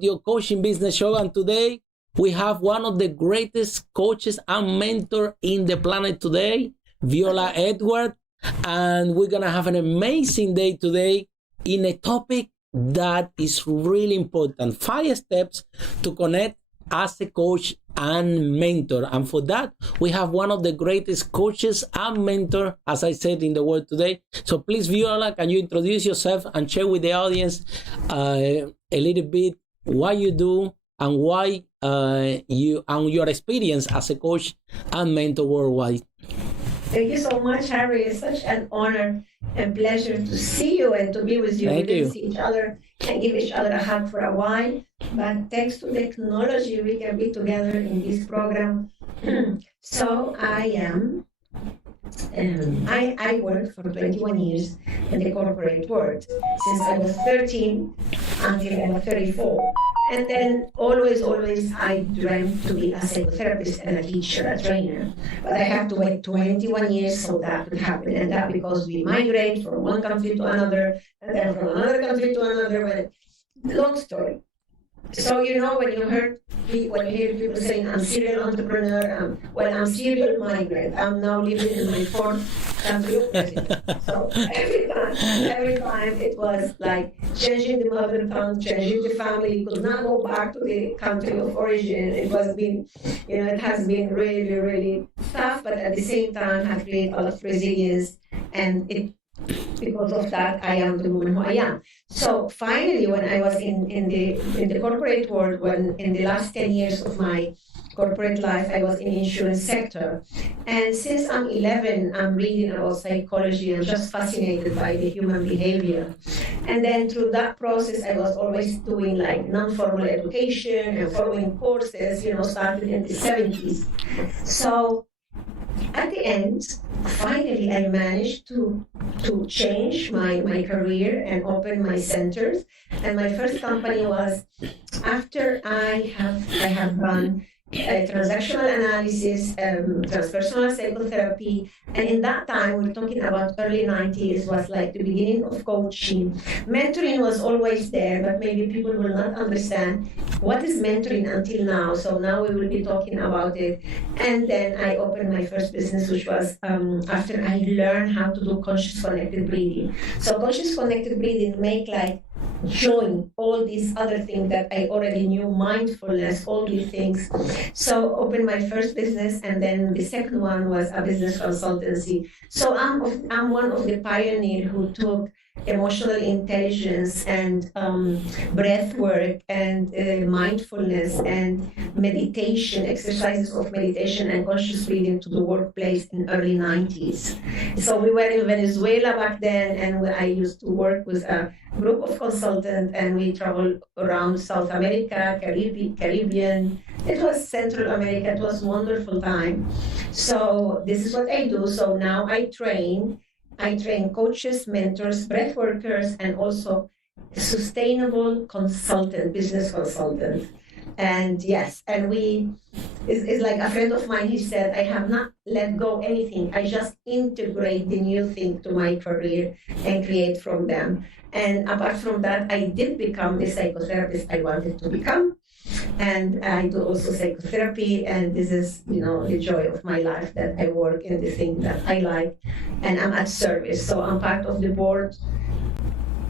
your coaching business show, and today we have one of the greatest coaches and mentor in the planet today, Viola Edwards, and we're gonna have an amazing day today in a topic that is really important: 5 steps to connect as a coach and mentor. And for that, we have one of the greatest coaches and mentor, as I said in the word today. So please, Viola, can you introduce yourself and share with the audience a little bit what you do and why you and your experience as a coach and mentor worldwide? Thank you so much, Harry. It's such an honor and pleasure to see you and to be with you. Thank we you. didn't see each other and give each other a hug for a while, but thanks to technology, we can be together in this program. So I worked for 21 years in the corporate world, since I was 13 until I was 34. And then always, I dreamt to be a psychotherapist and a teacher, a trainer. But I have to wait 21 years so that could happen. And that because we migrate from one country to another, and then from another country to another. But long story. So, when you hear people saying, I'm serial entrepreneur, I'm serial migrant. I'm now living in my 4th country of residence. So every time it was like changing the mother tongue, changing the family, could not go back to the country of origin. It has been really, really tough, but at the same time has created a lot of resilience, and because of that, I am the woman who I am. So finally, when I was in the corporate world, when in the last 10 years of my corporate life, I was in the insurance sector. And since I'm 11, I'm reading about psychology and just fascinated by the human behavior. And then through that process, I was always doing like non-formal education and following courses, started in the 70s. So at the end, finally, I managed to change my career and open my centers. And my first company was after I have done transactional analysis, transpersonal psychotherapy, and in that time, we're talking about early 90s, was like the beginning of coaching. Mentoring was always there, but maybe people will not understand what is mentoring until now. So now we will be talking about it. And then I opened my first business, which was after I learned how to do conscious connected breathing. So conscious connected breathing join all these other things that I already knew, mindfulness, all these things. So opened my first business, and then the second one was a business consultancy. So I'm one of the pioneers who took emotional intelligence and breath work and mindfulness and meditation, exercises of meditation and conscious breathing to the workplace in early 90s. So we were in Venezuela back then, and I used to work with a group of consultants, and we traveled around South America, Caribbean. It was Central America. It was a wonderful time. So this is what I do. So now I train coaches, mentors, breath workers, and also sustainable consultant, business consultant. And yes, and it's like a friend of mine, he said, I have not let go anything. I just integrate the new thing to my career and create from them. And apart from that, I did become the psychotherapist I wanted to become. And I do also psychotherapy, and this is, the joy of my life, that I work in the thing that I like, and I'm at service. So I'm part of the board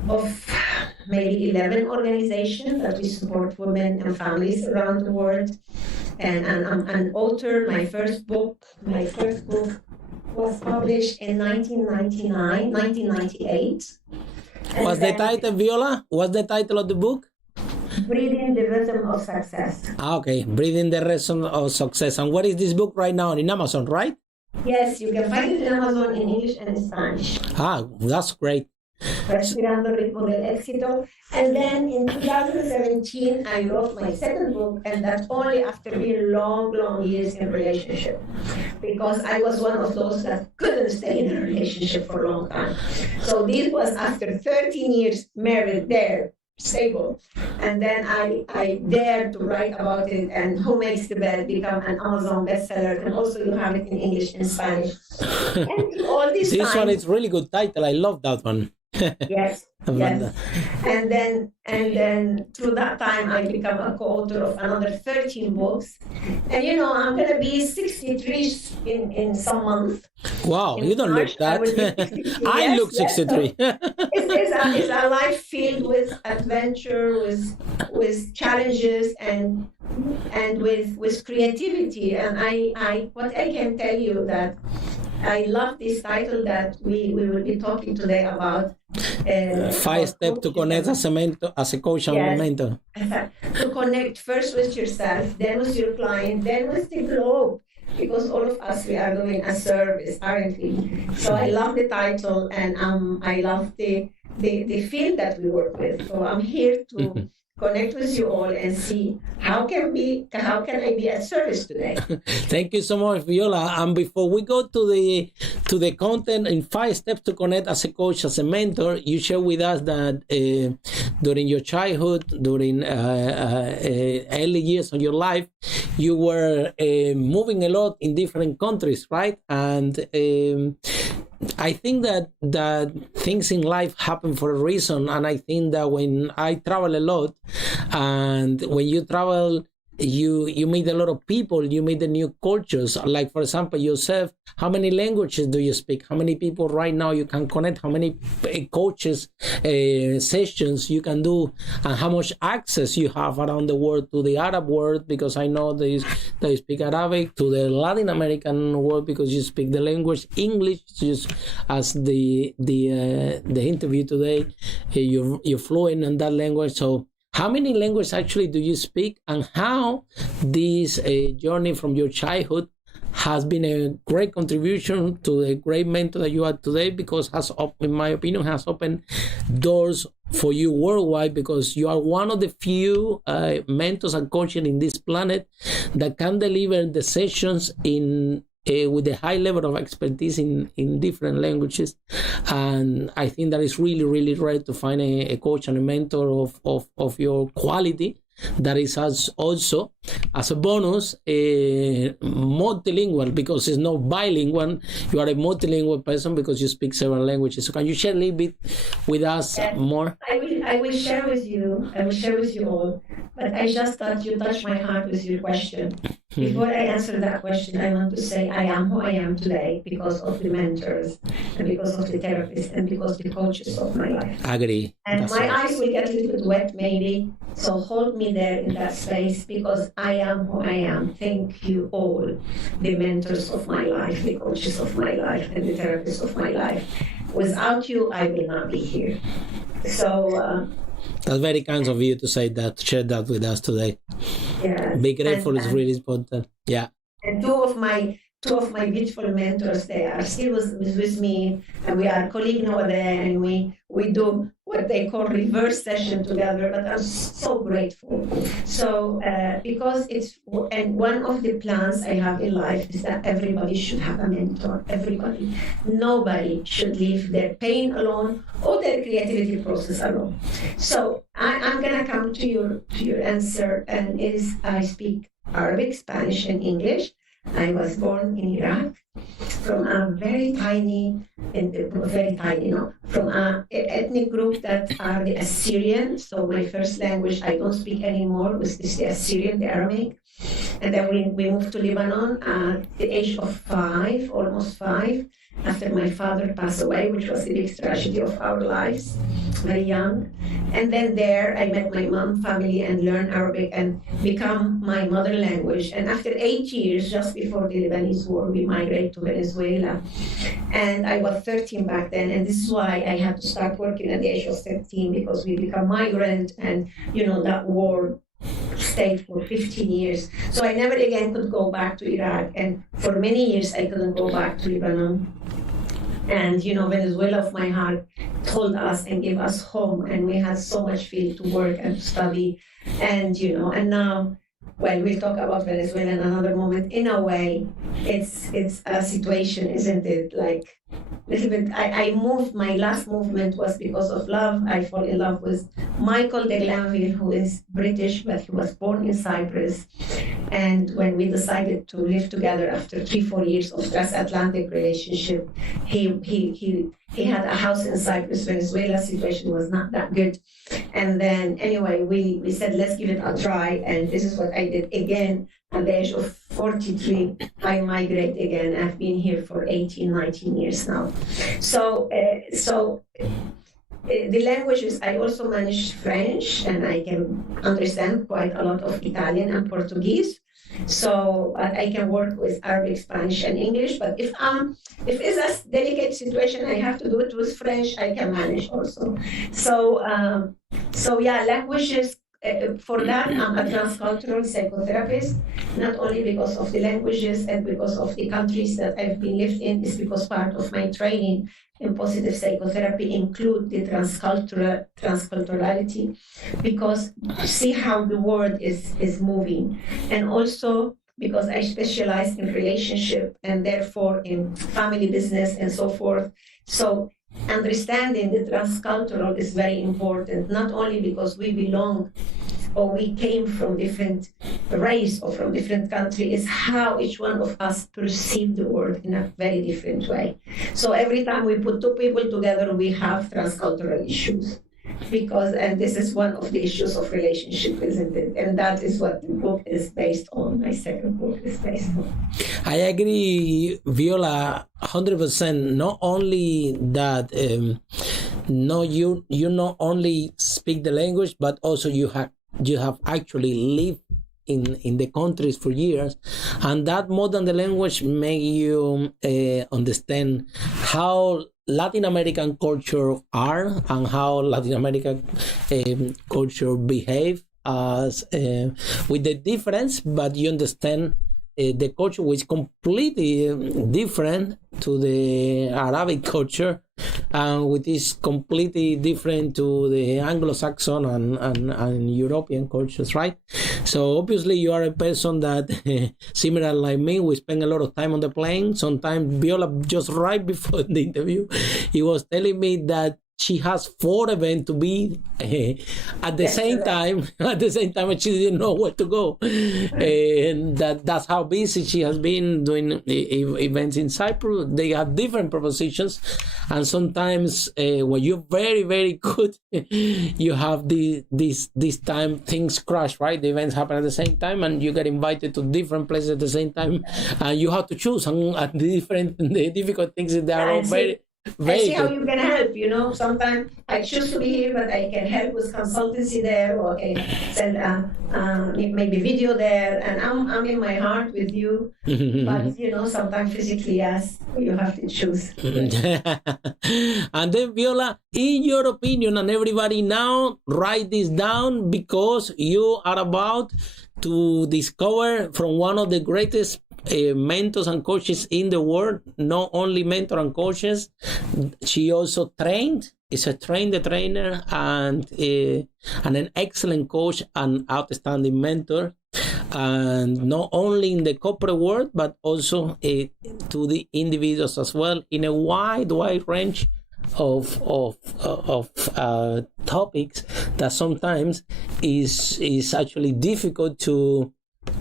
of maybe 11 organizations that we support women and families around the world. And I'm an author. My first book was published in 1998. What's the title, Viola? What's the title of the book? Breathing the Rhythm of Success. Okay, Breathing the Rhythm of Success. And what is this book right now in Amazon, right? Yes, you can find it in Amazon in English and Spanish. That's great. Respirando el ritmo del éxito. And then in 2017, I wrote my second book, and that's only after being long years in a relationship, because I was one of those that couldn't stay in a relationship for a long time. So this was after 13 years married there, stable. And then I dared to write about it, and Who Makes the Bed become an Amazon bestseller, and also you have it in English and Spanish. And all this one is really good title. I love that one. Yes. Yes. And then through that time I become a co-author of another 13 books. And I'm gonna be 63 in some month. Wow, In you don't March, look that. I will be 63. I Yes, look yes. 63. It's a life filled with adventure, with challenges, and with creativity. And what I can tell you that I love this title that we will be talking today about. 5 steps to connect as a coach and Yes. mentor. To connect first with yourself, then with your client, then with the globe. Because all of us, we are doing a service, aren't we? So I love the title, and I love the field that we work with. So I'm here to connect with you all and see how can I be at service today. Thank you so much, Viola. And before we go to the content in 5 steps to connect as a coach, as a mentor, you share with us that during your childhood, during early years of your life, you were moving a lot in different countries, right? And I think that things in life happen for a reason, and I think that when I travel a lot, and when you travel, you meet a lot of people, you meet the new cultures. Like, for example, yourself, how many languages do you speak? How many people right now you can connect? How many coaches sessions you can do, and how much access you have around the world to the Arab world, because I know they speak Arabic, to the Latin American world because you speak the language English, just as the interview today, you're fluent in that language. So how many languages actually do you speak, and how this journey from your childhood has been a great contribution to the great mentor that you are today, because in my opinion, has opened doors for you worldwide, because you are one of the few mentors and coaches in this planet that can deliver the sessions with a high level of expertise in different languages. And I think that is really, really rare to find a coach and a mentor of your quality that is also, as a bonus, multilingual, because it's not bilingual. You are a multilingual person because you speak several languages. So can you share a little bit with us more? I will share with you. I will share with you all. But I just thought you touched my heart with your question. Before I answer that question, I want to say I am who I am today because of the mentors, and because of the therapists, and because of the coaches of my life. Agree. And That's my right. eyes will get a little bit wet maybe, so hold me there in that space, because I am who I am. Thank you all, the mentors of my life, the coaches of my life, and the therapists of my life. Without you, I will not be here. So that's very kind of you to say that, to share that with us today. yeah, Be grateful is really important. Yeah. And two of my beautiful mentors, they are still with me, and we are colleagues over there, and we do what they call reverse session together. But I'm so grateful. So because and one of the plans I have in life is that everybody should have a mentor. Everybody, nobody should leave their pain alone or their creativity process alone. So I'm gonna come to your answer, and I speak Arabic, Spanish, and English. I was born in Iraq from a very tiny, from an ethnic group that are the Assyrian. So my first language I don't speak anymore is the Assyrian, the Aramaic. And then we moved to Lebanon at the age of 5, almost 5, after my father passed away, which was the big tragedy of our lives, very young. And then there I met my mom family and learned Arabic and become my mother language. And after 8 years, just before the Lebanese war, we migrated to Venezuela. And I was 13 back then, and this is why I had to start working at the age of 13, because we become migrant, and that war stayed for 15 years. So I never again could go back to Iraq, and for many years I couldn't go back to Lebanon. And Venezuela of my heart told us and gave us home, and we had so much field to work and to study, and and now, well, we'll talk about Venezuela in another moment. In a way, it's a situation, isn't it? Like little bit, I moved, my last movement was because of love. I fell in love with Michael de Glanville, who is British, but he was born in Cyprus. And when we decided to live together after 3-4 years of transatlantic relationship, he had a house in Cyprus. Venezuela situation was not that good. And then anyway, we said, let's give it a try. And this is what I did again. At the age of 43, I migrate again. I've been here for 18, 19 years now. So the languages, I also manage French, and I can understand quite a lot of Italian and Portuguese. So I can work with Arabic, Spanish, and English. But if it's a delicate situation, I have to do it with French, I can manage also. So yeah, languages. For that, I'm a transcultural psychotherapist, not only because of the languages and because of the countries that I've been lived in, is because part of my training in positive psychotherapy include the transculturality, because see how the world is moving. And also because I specialize in relationship and therefore in family business and so forth. So understanding the transcultural is very important, not only because we belong or we came from different race or from different country, is how each one of us perceive the world in a very different way. So every time we put two people together, we have transcultural issues. And this is one of the issues of relationship, isn't it? And that is what the book is based on. My second book is based on. I agree, Viola, 100%. Not only that, no, you not only speak the language, but also you have actually lived in the countries for years, and that more than the language make you understand how Latin American culture are and how Latin American culture behave as with the difference, but you understand the culture which is completely different to the Arabic culture, and which is completely different to the Anglo-Saxon and European cultures, right? So obviously you are a person that, similar like me, we spend a lot of time on the plane. Sometimes Viola, just right before the interview, he was telling me that she has 4 events to be at the same time. At the same time, she didn't know where to go, and that's how busy she has been doing events in Cyprus. They have different propositions, and sometimes when you're very, very good, you have this time things crash. Right, the events happen at the same time, and you get invited to different places at the same time, and you have to choose. And the difficult things that are all very. I see how you can help, sometimes I choose to be here, but I can help with consultancy there, or I send maybe video there, and I'm in my heart with you, but sometimes physically, yes, you have to choose. And then Viola, in your opinion, and everybody now write this down, because you are about to discover from one of the greatest mentors and coaches in the world. Not only mentor and coaches, she also is a trainer and an excellent coach and outstanding mentor, and not only in the corporate world but also to the individuals as well, in a wide range of topics that sometimes is actually difficult to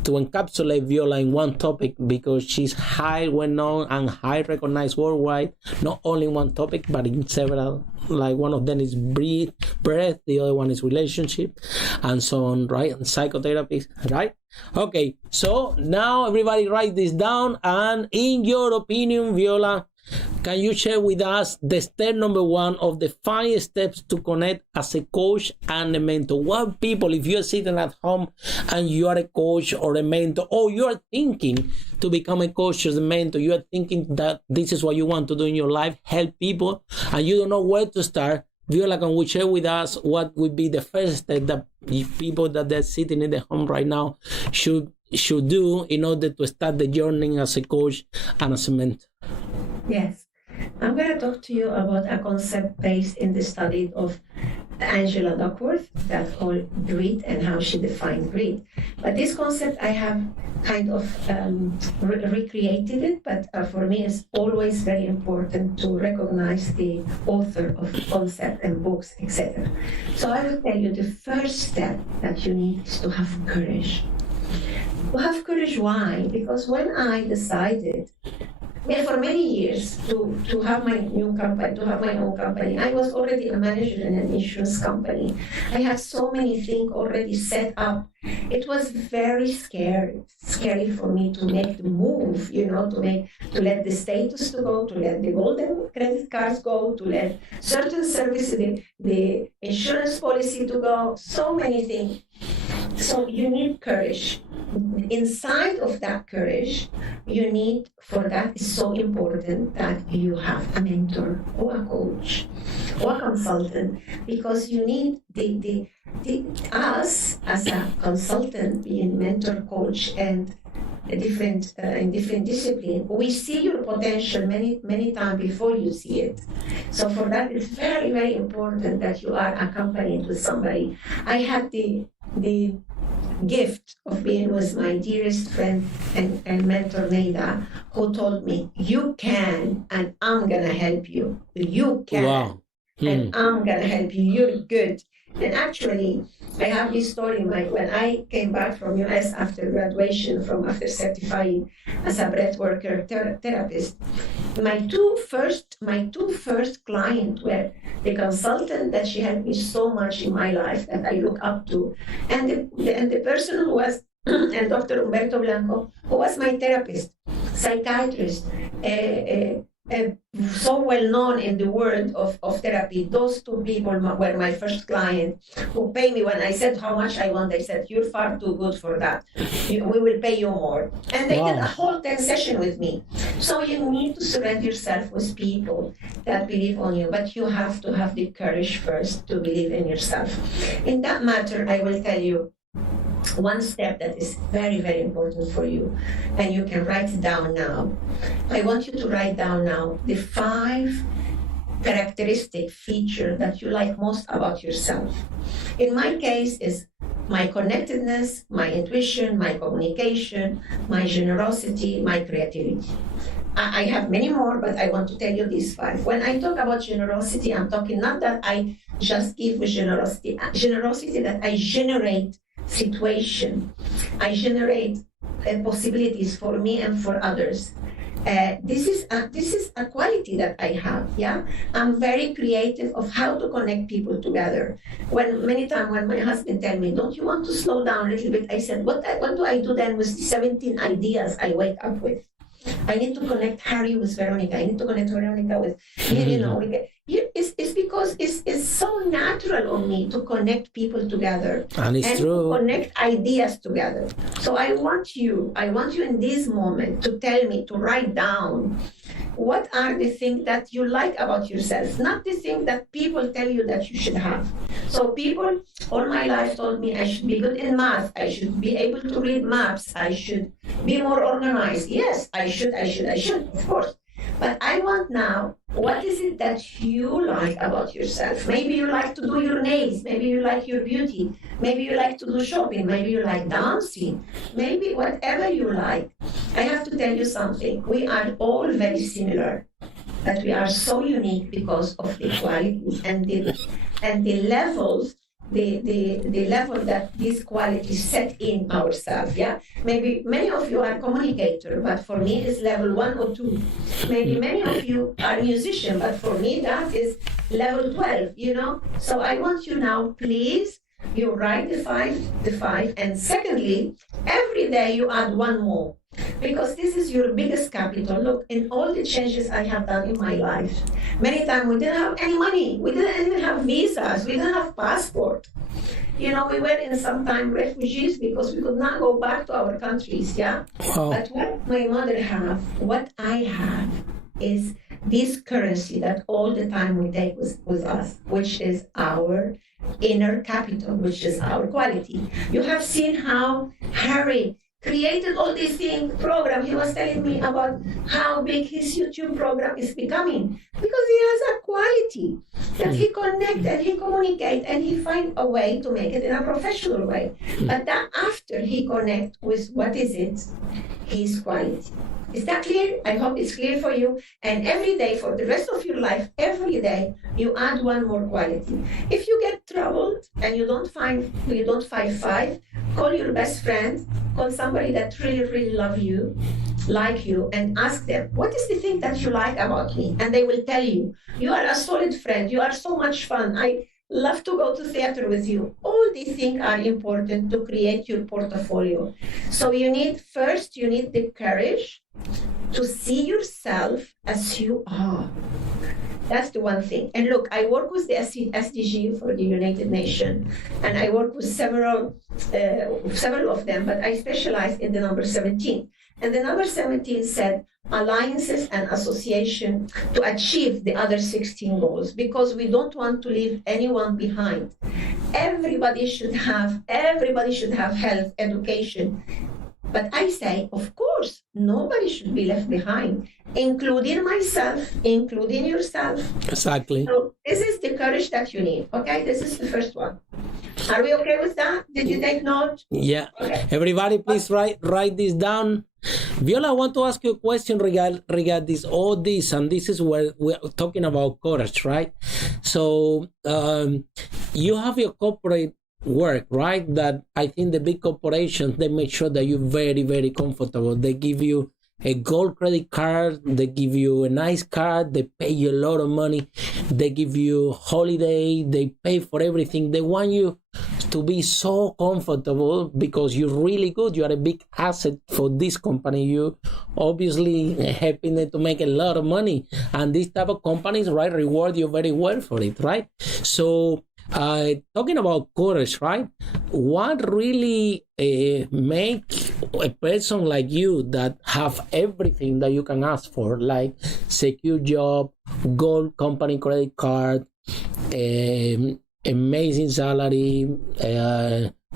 encapsulate Viola in one topic, because she's high well known and high recognized worldwide, not only in one topic but in several. Like one of them is breath, the other one is relationship, and so on, right? And psychotherapy, right? Okay, so now everybody write this down, and in your opinion, Viola, can you share with us the step number 1 of the 5 steps to connect as a coach and a mentor? What people, if you're sitting at home and you are a coach or a mentor, or you are thinking to become a coach or a mentor, you are thinking that this is what you want to do in your life, help people, and you don't know where to start, Viola, can you share with us what would be the first step that people that they're sitting in the home right now should do in order to start the journey as a coach and as a mentor? Yes. I'm going to talk to you about a concept based in the study of Angela Duckworth that's called greed and how she defined greed. But this concept, I have kind of recreated it, but for me it's always very important to recognize the author of concept and books, etc. So I will tell you the first step that you need is to have courage. To have courage, why? Because when I decided for many years to have my new company, to have my own company. I was already a manager in an insurance company. I had so many things already set up. It was very scary for me to make the move, to let the status to go, to let the golden credit cards go, to let certain services, the insurance policy to go, so many things. So you need courage. Inside of that courage, you need, for that is so important that you have a mentor or a coach or a consultant, because you need us as a consultant, being mentor, coach, and in different discipline, we see your potential many times before you see it. So for that, it's very, very important that you are accompanied with somebody. I had the gift of being with my dearest friend and mentor Neda, who told me, you can, and I'm gonna help you. You can, Wow. and I'm gonna help you. You're good. And actually, I have this story. When I came back from US after graduation, after certifying as a breath worker therapist, my two first clients were the consultant that she helped me so much in my life that I look up to, and the person who was and Dr. Humberto Blanco, who was my therapist, psychiatrist, so well known in the world of therapy. Those two people were my first client, who pay me when I said how much I want. They said, you're far too good for that. We will pay you more. And they did a whole 10 session with me. So you need to surround yourself with people that believe on you, but you have to have the courage first to believe in yourself. In that matter, I will tell you one step that is very, very important for you, and you can write it down now. I want you to write down now the 5 characteristic feature that you like most about yourself. In my case, is my connectedness, my intuition, my communication, my generosity, my creativity. I have many more, but I want to tell you these 5. When I talk about generosity, I'm talking not that I just give with generosity that I generate situation. I generate possibilities for me and for others. This is a quality that I have. Yeah, I'm very creative of how to connect people together. Many times when my husband tell me, "Don't you want to slow down a little bit?" I said, "What do I do then with the 17 ideas I wake up with? I need to connect Harry with Veronica. I need to connect Veronica with, it's because it's so natural on me to connect people together and to connect ideas together. So I want you in this moment to tell me, to write down what are the things that you like about yourself, not the things that people tell you that you should have. So people all my life told me I should be good in math, I should be able to read maps, I should be more organized. Yes, I should, of course. But I want now, what is it that you like about yourself? Maybe you like to do your nails, maybe you like your beauty, maybe you like to do shopping, maybe you like dancing, maybe whatever you like. I have to tell you something. We are all very similar, but we are so unique because of the qualities and the levels, the level that these qualities set in ourselves. Yeah, maybe many of you are communicator, but for me it's level 1 or 2. Maybe many of you are musician, but for me that is level 12. So I want you now, please, you write the five, and secondly, every day you add 1 more. Because this is your biggest capital. Look, in all the changes I have done in my life, many times we didn't have any money. We didn't even have visas. We didn't have passport. We were in some time refugees because we could not go back to our countries. Yeah. Wow. But what my mother have, what I have, is this currency that all the time we take with us, which is our inner capital, which is our quality. You have seen how Harry created all these things, program. He was telling me about how big his YouTube program is becoming because he has a quality that he connect and he communicate and he find a way to make it in a professional way. But that after he connect with what is it, his quality. Is that clear? I hope it's clear for you. And every day, for the rest of your life, every day, you add one more quality. If you get troubled and you don't find five, call your best friend, call somebody that really, really love you, like you, and ask them, what is the thing that you like about me? And they will tell you, you are a solid friend, you are so much fun, I love to go to theater with you. All these things are important to create your portfolio. So you need the courage to see yourself as you are. That's the one thing. And look, I work with the SDG for the United Nations, and I work with several of them, but I specialize in the number 17. And the number 17 said alliances and association to achieve the other 16 goals, because we don't want to leave anyone behind. Everybody should have health, education. But I say, of course, nobody should be left behind, including myself, including yourself. Exactly. So this is the courage that you need, okay? This is the first one. Are we okay with that? Did you take note? Yeah. Okay. Everybody, please write this down. Viola, I want to ask you a question regarding all this, and this is where we're talking about courage, right? So you have your corporate work, right? That I think the big corporations, they make sure that you're very, very comfortable. They give you a gold credit card, they give you a nice card, they pay you a lot of money, they give you holiday, they pay for everything. They want you to be so comfortable because you're really good. You are a big asset for this company. You obviously helping them to make a lot of money, and these type of companies, right, reward you very well for it, right? So talking about courage, right? What really make a person like you that have everything that you can ask for, like secure job, gold company credit card, amazing salary,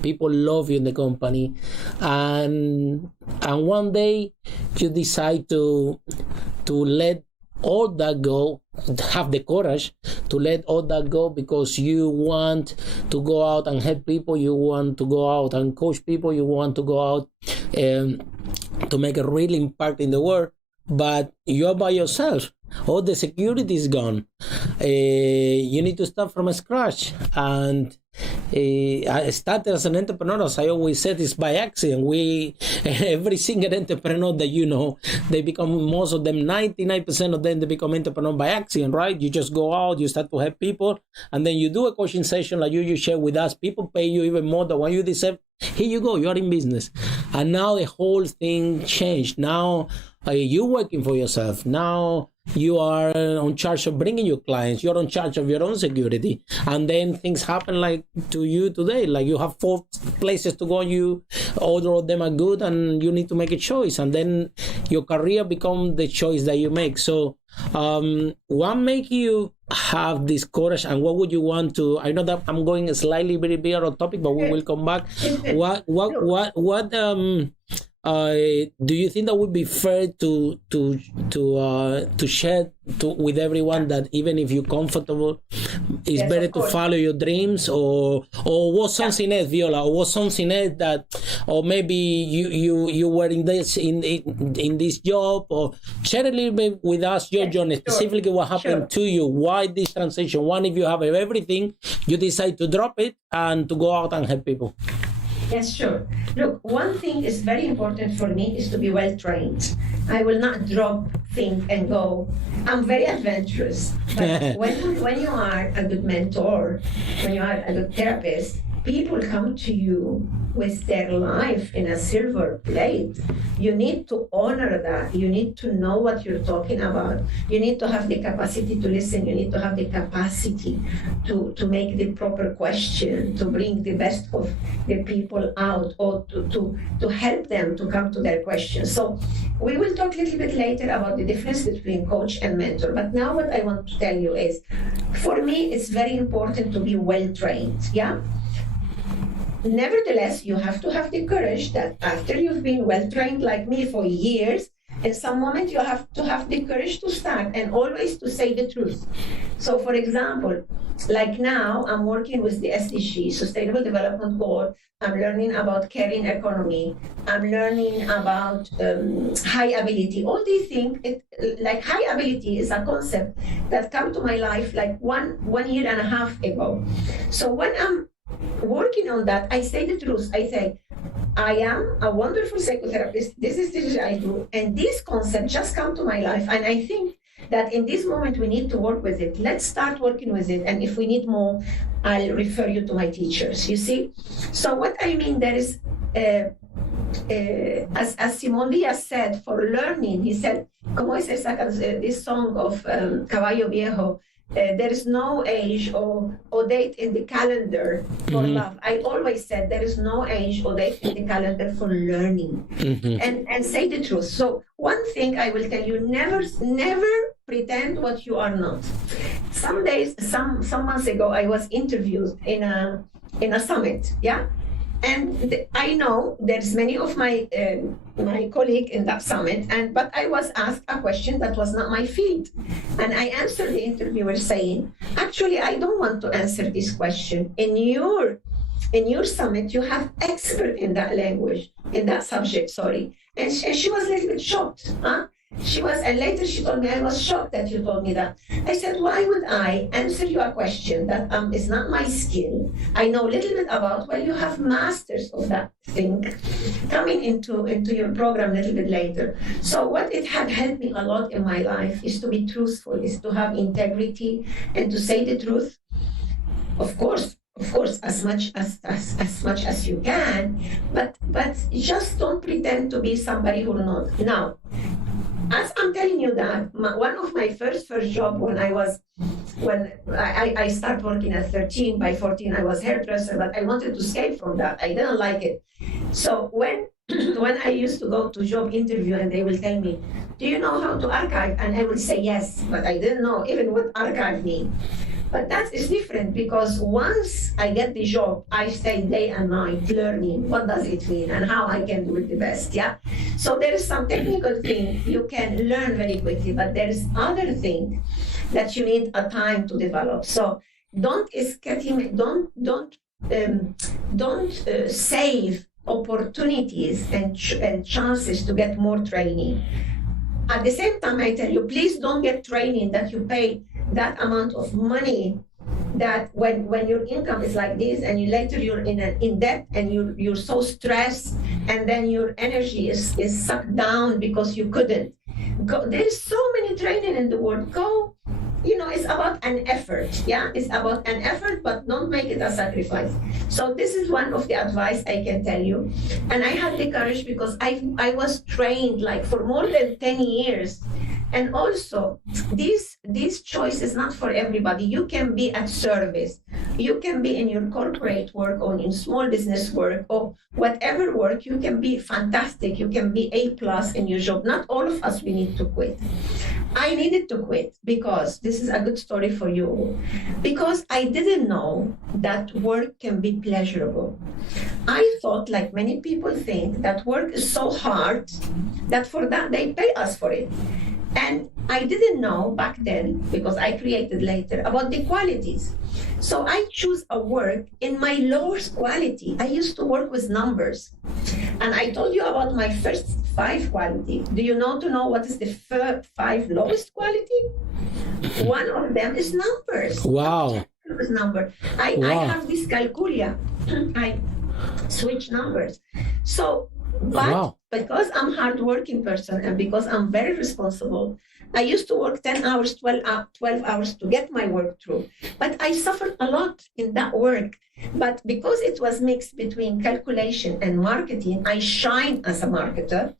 people love you in the company, and one day you decide to let all that go, have the courage to let all that go because you want to go out and help people, you want to go out and coach people, you want to go out to make a real impact in the world, but you're by yourself. All the security is gone. You need to start from scratch. And I started as an entrepreneur, as I always said, it's by accident. Every single entrepreneur that you know, they become, most of them, 99% of them, they become entrepreneur by accident, right? You just go out, you start to help people, and then you do a coaching session like you share with us. People pay you even more than what you deserve. Here you go, you're in business. And now the whole thing changed. Now you're working for yourself. Now you are on charge of bringing your clients. You're on charge of your own security. And then things happen like to you today. Like you have 4 places to go. All of them are good, and you need to make a choice. And then your career becomes the choice that you make. So what make you have this courage, and what would you want to? I know that I'm going slightly very bit on topic, but we will come back. What do you think that would be fair to share with everyone, that even if you're comfortable, it's better to follow your dreams, or was something else, Viola, or was something else that, or maybe you were in this job, or share a little bit with us your journey, specifically what happened to you, why this transition, one, if you have everything, you decide to drop it and to go out and help people. Yes, sure. Look, one thing is very important for me is to be well trained. I will not drop things and go. I'm very adventurous. But when you are a good mentor, when you are a good therapist, people come to you with their life in a silver plate. You need to honor that. You need to know what you're talking about. You need to have the capacity to listen. You need to have the capacity to make the proper question, to bring the best of the people out, or to help them to come to their questions. So we will talk a little bit later about the difference between coach and mentor. But now what I want to tell you is, for me, it's very important to be well trained. Yeah. nevertheless, you have to have the courage that after you've been well trained like me for years, in some moment you have to have the courage to start and always to say the truth. So, for example, like now, I'm working with the SDG, Sustainable Development Goal. I'm learning about caring economy. I'm learning about high ability. All these things, like high ability is a concept that come to my life like one year and a half ago. So when I'm working on that, I say the truth. I say, I am a wonderful psychotherapist. This is what I do. And this concept just come to my life. And I think that in this moment, we need to work with it. Let's start working with it. And if we need more, I'll refer you to my teachers, you see? So what I mean, there is, as Simon Diaz said, for learning, he said, como es this song of Caballo Viejo, there is no age or date in the calendar for love. I always said there is no age or date in the calendar for learning, and say the truth. So one thing I will tell you: never pretend what you are not. Some months ago, I was interviewed in a summit, yeah. And I know there's many of my colleagues in that summit, but I was asked a question that was not my field, and I answered the interviewer saying, "Actually, I don't want to answer this question. In your summit, you have expert in that language, in that subject. Sorry." And she was a little bit shocked, huh? She was, and later she told me, "I was shocked that you told me that." I said, "Why would I answer you a question that is not my skill? I know a little bit about." Well, you have masters of that thing coming into your program a little bit later. So what it had helped me a lot in my life is to be truthful, is to have integrity and to say the truth. Of course, as much as you can, but just don't pretend to be somebody who's not. Now, as I'm telling you that, one of my first job when I started working at 13, by 14 I was hairdresser, but I wanted to escape from that. I didn't like it. So when I used to go to job interview and they will tell me, "Do you know how to archive?" And I would say yes, but I didn't know even what archive means. But that is different, because once I get the job, I stay day and night learning what does it mean and how I can do it the best, yeah? So there is some technical thing you can learn very quickly, but there is other thing that you need a time to develop. So don't save opportunities and chances to get more training. At the same time, I tell you, please don't get training that you pay that amount of money, that when your income is like this and later you're in debt and you're so stressed, and then your energy is sucked down because you couldn't go. There is so many training in the world. Go, it's about an effort. Yeah, it's about an effort, but don't make it a sacrifice. So this is one of the advice I can tell you. And I had the courage because I was trained like for more than 10 years. And also, this choice is not for everybody. You can be at service. You can be in your corporate work or in small business work or whatever work. You can be fantastic. You can be A+ in your job. Not all of us, we need to quit. I needed to quit because this is a good story for you. Because I didn't know that work can be pleasurable. I thought, like many people think, that work is so hard that for that they pay us for it. And I didn't know back then, because I created later, about the qualities. So I choose a work in my lowest quality. I used to work with numbers. And I told you about my first 5 quality. Do you know what is the 5 lowest quality? One of them is numbers. Wow. Number. I have this calculia. I switch numbers. So, but because I'm a hardworking person and because I'm very responsible, I used to work 10 hours, 12 hours to get my work through. But I suffered a lot in that work. But because it was mixed between calculation and marketing, I shine as a marketer,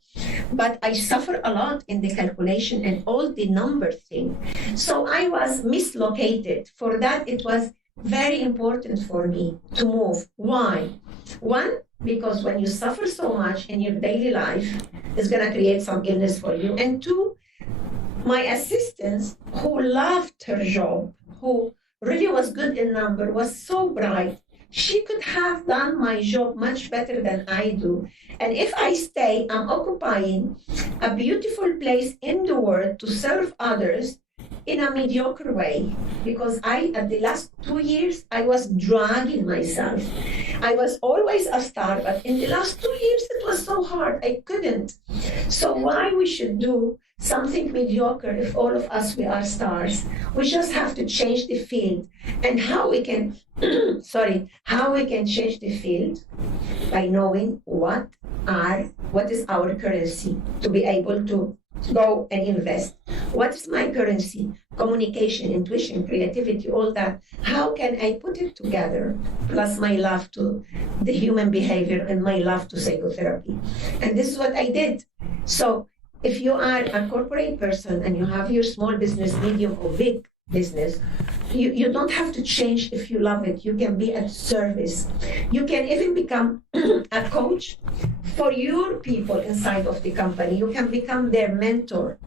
but I suffer a lot in the calculation and all the number thing. So I was mislocated. For that, it was very important for me to move. Why? One, because when you suffer so much in your daily life, it's going to create some illness for you. And two, my assistant, who loved her job, who really was good in number, was so bright, she could have done my job much better than I do. And if I stay, I'm occupying a beautiful place in the world to serve others in a mediocre way, because at the last 2 years, I was dragging myself. I was always a star, but in the last 2 years, it was so hard. I couldn't. So why we should do something mediocre if all of us, we are stars? We just have to change the field. And how we can, how we can change the field by knowing what is our currency to be able to go and invest. What is my currency? Communication, intuition, creativity, all that. How can I put it together? Plus my love to the human behavior and my love to psychotherapy. And this is what I did. So if you are a corporate person and you have your small business, medium or big business, you don't have to change if you love it. You can be at service. You can even become a coach for your people inside of the company. You can become their mentor.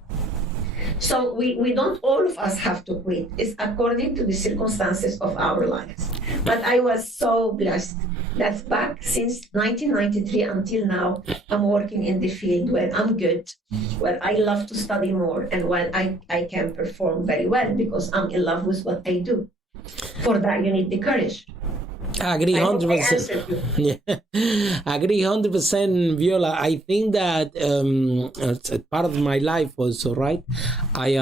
So we don't, all of us have to quit. It's according to the circumstances of our lives. But I was so blessed that back since 1993 until now, I'm working in the field where I'm good, where I love to study more, and where I can perform very well because I'm in love with what I do. For that, you need the courage. I agree 100%. Yeah. I agree 100%, Viola. I think that it's a part of my life also, right? I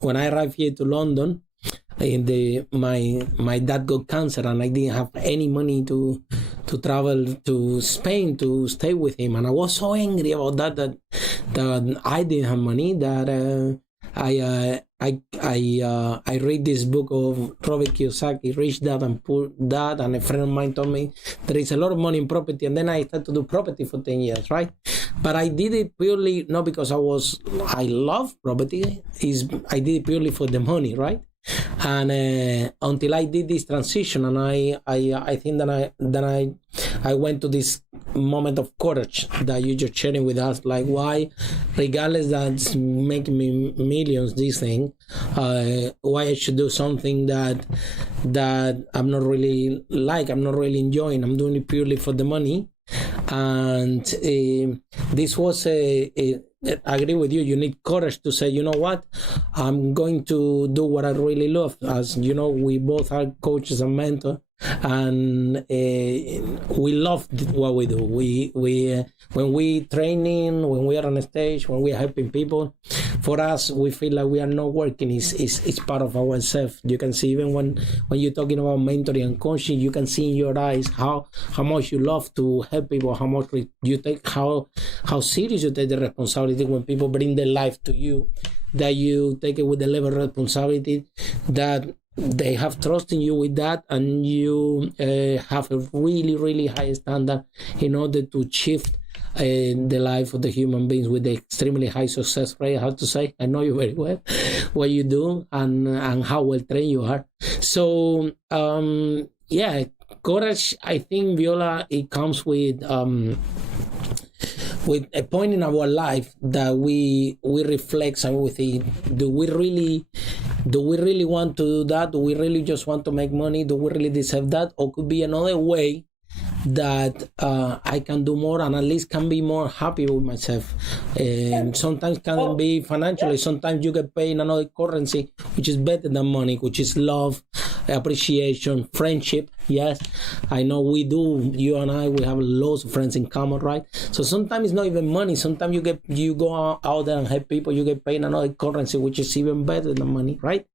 when I arrived here to London, my dad got cancer and I didn't have any money to travel to Spain to stay with him, and I was so angry about that I didn't have money. That I read this book of Robert Kiyosaki, Rich Dad and Poor Dad, and a friend of mine told me there is a lot of money in property, and then I started to do property for 10 years, right? But I did it purely not because I love property. I did it purely for the money, right? And until I did this transition, and I think that I went to this moment of courage that you just sharing with us, like why, regardless that's making me millions, this thing, why I should do something that I'm not really enjoying. I'm doing it purely for the money. And this was I agree with you. You need courage to say, you know what, I'm going to do what I really love. As you know, we both are coaches and mentors, and we love what we do. We when we training, when we are on a stage, when we are helping people, for us, we feel like we are not working. It's part of ourselves. You can see even when you're talking about mentoring and coaching, you can see in your eyes how much you love to help people, how much you take, how serious you take the responsibility when people bring their life to you, that you take it with the level of responsibility that they have trust in you with that, and you have a really, really high standard in order to shift the life of the human beings with the extremely high success rate. I have to say, I know you very well, what you do and how well trained you are. So yeah, courage, I think, Viola, it comes with a point in our life that we reflect and we think, do we really want to do that? Do we really just want to make money? Do we really deserve that? Or could be another way that I can do more and at least can be more happy with myself. Sometimes can be financially. Sometimes you get paid in another currency, which is better than money, which is love, appreciation, friendship. Yes, I know we do. You and I, we have lots of friends in common, right? So sometimes it's not even money. Sometimes you go out there and help people. You get paid in another currency, which is even better than money, right?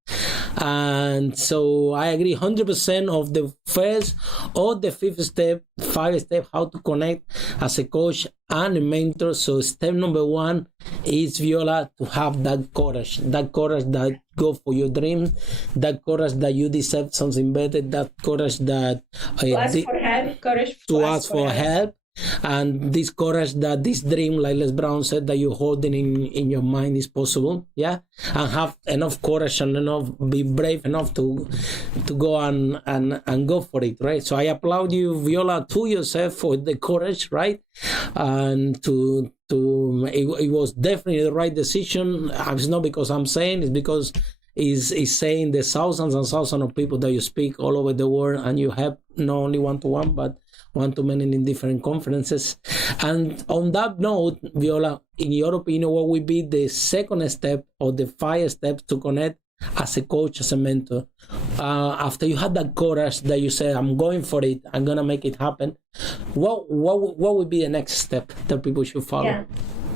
And so I agree 100% of the first or the fifth step, 5 steps, how to connect as a coach and a mentor. So step number 1 is, Viola, to have that courage that go for your dreams, that courage that you deserve something better, that courage that to ask for help, courage to ask for help. And this courage that this dream, like Les Brown said, that you're holding in your mind is possible, yeah, and have enough courage and be brave enough to go and go for it, right? So I applaud you, Viola, to yourself for the courage, right? And it was definitely the right decision. It's not because I'm saying, it's because is saying the thousands and thousands of people that you speak all over the world, and you have not only one-to-one, but one-to-many in different conferences. And on that note, Viola, in your opinion, what would be the second step or the 5 steps to connect as a coach, as a mentor? After you had that courage that you said, I'm going for it, I'm going to make it happen, what would be the next step that people should follow?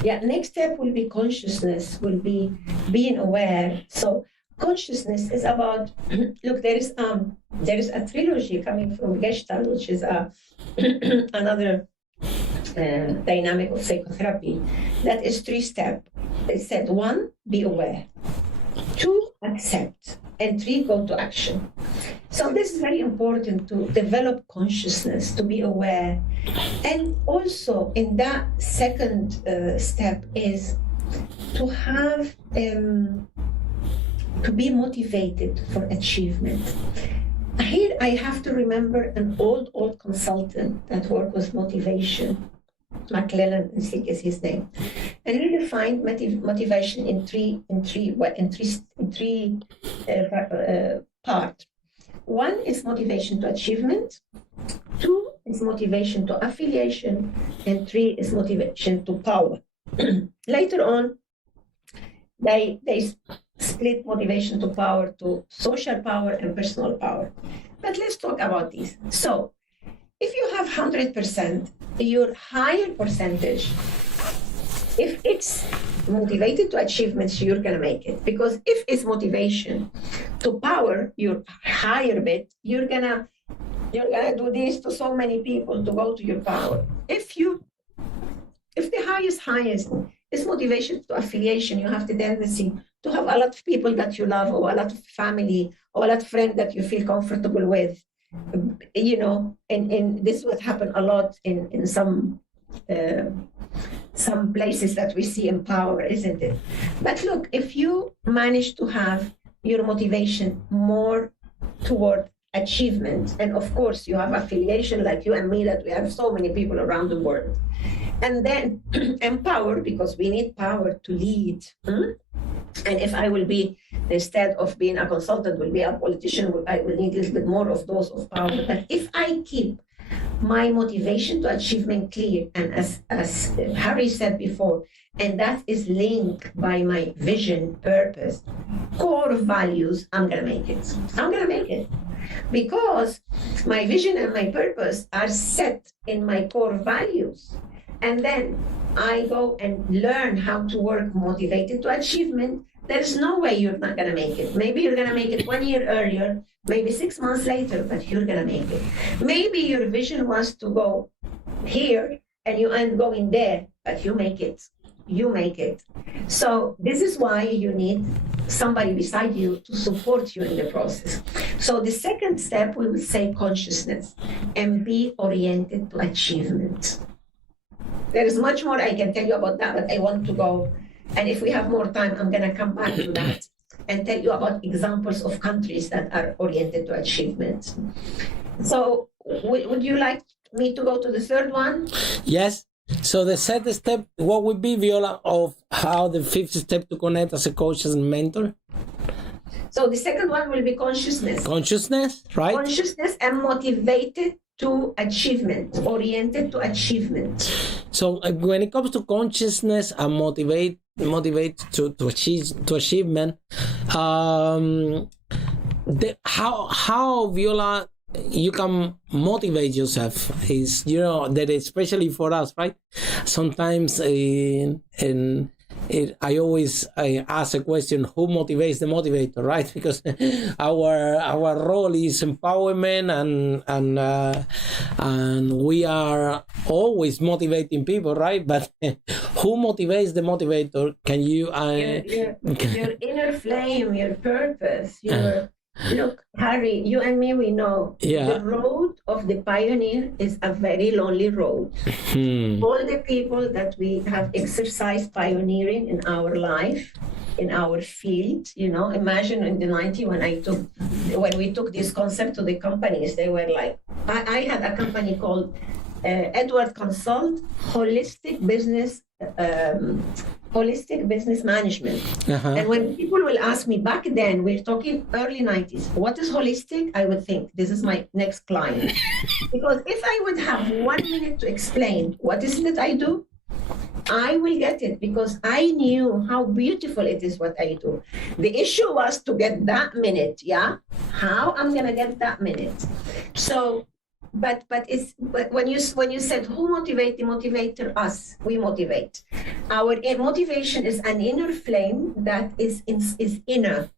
Yeah, next step will be consciousness, will be being aware. So consciousness is about, look, there is a trilogy coming from Gestalt, which is another dynamic of psychotherapy, that is 3-step. They said 1, be aware, 2, accept, and 3, go to action. So this is very important, to develop consciousness, to be aware. And also in that second step is to have, to be motivated for achievement. Here I have to remember an old consultant that worked with motivation. McClellan, I think is his name, and he defined motivation in three parts. 1 is motivation to achievement, 2 is motivation to affiliation, and 3 is motivation to power. Later on, they split motivation to power to social power and personal power. But let's talk about these. So, if you have 100%, your higher percentage, if it's motivated to achievements, you're going to make it. Because if it's motivation to power, your higher bit, you're gonna do this to so many people to go to your power. If the highest is motivation to affiliation, you have the tendency to have a lot of people that you love, or a lot of family, or a lot of friends that you feel comfortable with. And this would happen a lot in some places that we see in power, isn't it? But look, if you manage to have your motivation more toward achievement, and of course you have affiliation like you and me, that we have so many people around the world, and then empower, because we need power to lead. And if I will be, instead of being a consultant, will be a politician, I will need a little bit more of those of power. But if I keep my motivation to achievement clear, and as Harry said before, and that is linked by my vision, purpose, core values, I'm going to make it. I'm going to make it. Because my vision and my purpose are set in my core values. And then I go and learn how to work motivated to achievement. There's no way you're not going to make it. Maybe you're going to make it 1 year earlier, maybe 6 months later, but you're going to make it. Maybe your vision was to go here and you end going there, but you make it. You make it. So this is why you need somebody beside you to support you in the process. So the second step, we would say consciousness, and be oriented to achievement. There is much more I can tell you about that, but I want to go. And if we have more time, I'm going to come back to that and tell you about examples of countries that are oriented to achievement. So would you like me to go to the third one? Yes. So the third step, what would be, Viola, of how the 5th step to connect as a coach and mentor? So the second one will be consciousness. Consciousness, right? Consciousness and motivated to achievement, oriented to achievement. So when it comes to consciousness and motivate to achievement, how Viola, you can motivate yourself is, that especially for us, right? Sometimes I always ask a question: who motivates the motivator, right? Because our role is empowerment, and we are always motivating people, right? But who motivates the motivator? Can you your inner flame, your purpose, your look, Harry, you and me, we know the road of the pioneer is a very lonely road. All the people that we have exercised pioneering in our life, in our field, imagine in the 90s when we took this concept to the companies, they were like, I had a company called Edward Consult, Holistic Business holistic business management. And when people will ask me back then, we're talking early 90s, what is holistic? I would think this is my next client. Because if I would have 1 minute to explain what is it that I do, I will get it, because I knew how beautiful it is what I do. The issue was to get that minute, yeah? How I'm gonna get that minute. So, but when you said who motivate, the motivator, us, we motivate. Our motivation is an inner flame that is inner.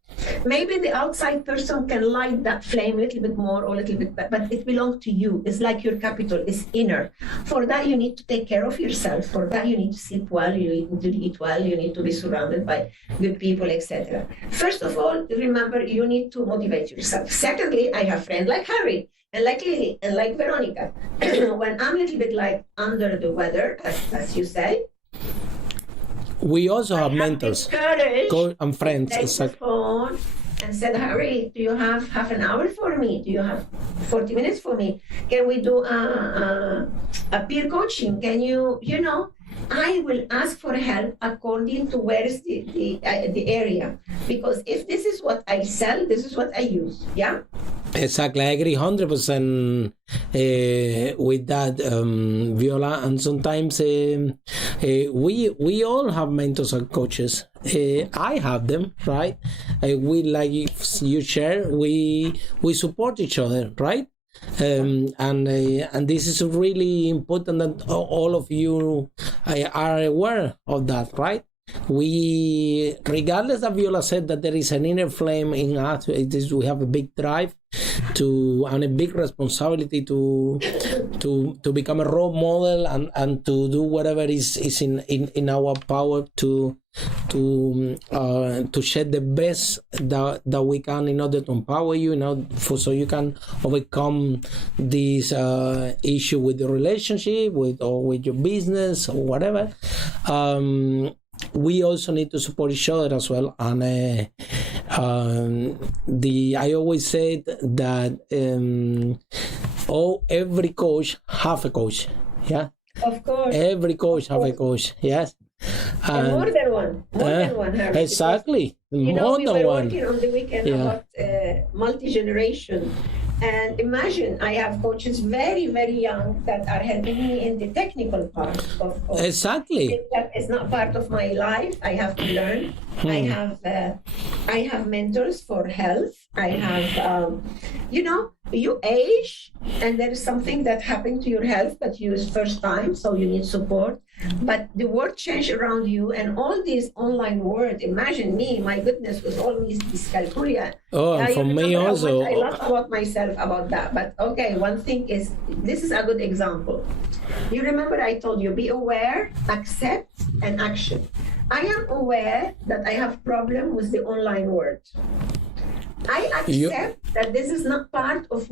Maybe the outside person can light that flame a little bit more or a little bit, but it belongs to you. It's like your capital is inner. For that, you need to take care of yourself. For that, you need to sleep well, you need to eat well, you need to be surrounded by good people, etc. First of all, remember, you need to motivate yourself. Secondly, I have friends like Harry and like Lily and like Veronica. When I'm a little bit like under the weather, as you say, we also have mentors and friends. Take the phone and said, Harry, do you have half an hour for me? Do you have 40 minutes for me? Can we do a peer coaching? Can you know, I will ask for help according to where is the area. Because if this is what I sell, this is what I use. Yeah? Exactly, I agree 100% with that, Viola. And sometimes we all have mentors and coaches. I have them, right? We, like you share, we support each other, right? And this is really important that all of you are aware of that, right? We, regardless of Viola said that there is an inner flame in us, we have a big drive and a big responsibility to become a role model and to do whatever is in our power to share the best that we can in order to empower you, so you can overcome this issue with the relationship or with your business or whatever. We also need to support each other as well. And I always said that every coach have a coach. Yeah. Of course. Every coach have a coach. Yes. And more than one. Harry, exactly. Because, more than one. We were working on the weekend about multi-generation. And imagine, I have coaches very, very young that are helping me in the technical part of exactly. That is not part of my life. I have to learn. I have mentors for health. I have, you age, and there is something that happened to your health, but you is first time, so you need support. But the world changed around you, and all these online world. Imagine me, my goodness, with all these dyscalculia. Oh, and for me also. I love about myself about that. But okay, one thing is, this is a good example. You remember I told you, be aware, accept, and action. I am aware that I have problem with the online world. I accept that this is not part of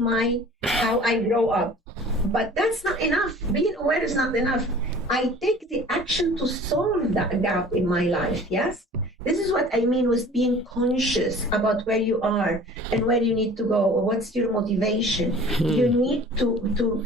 how I grow up. But that's not enough. Being aware is not enough. I take the action to solve that gap in my life, yes? This is what I mean with being conscious about where you are and where you need to go, or what's your motivation. You need to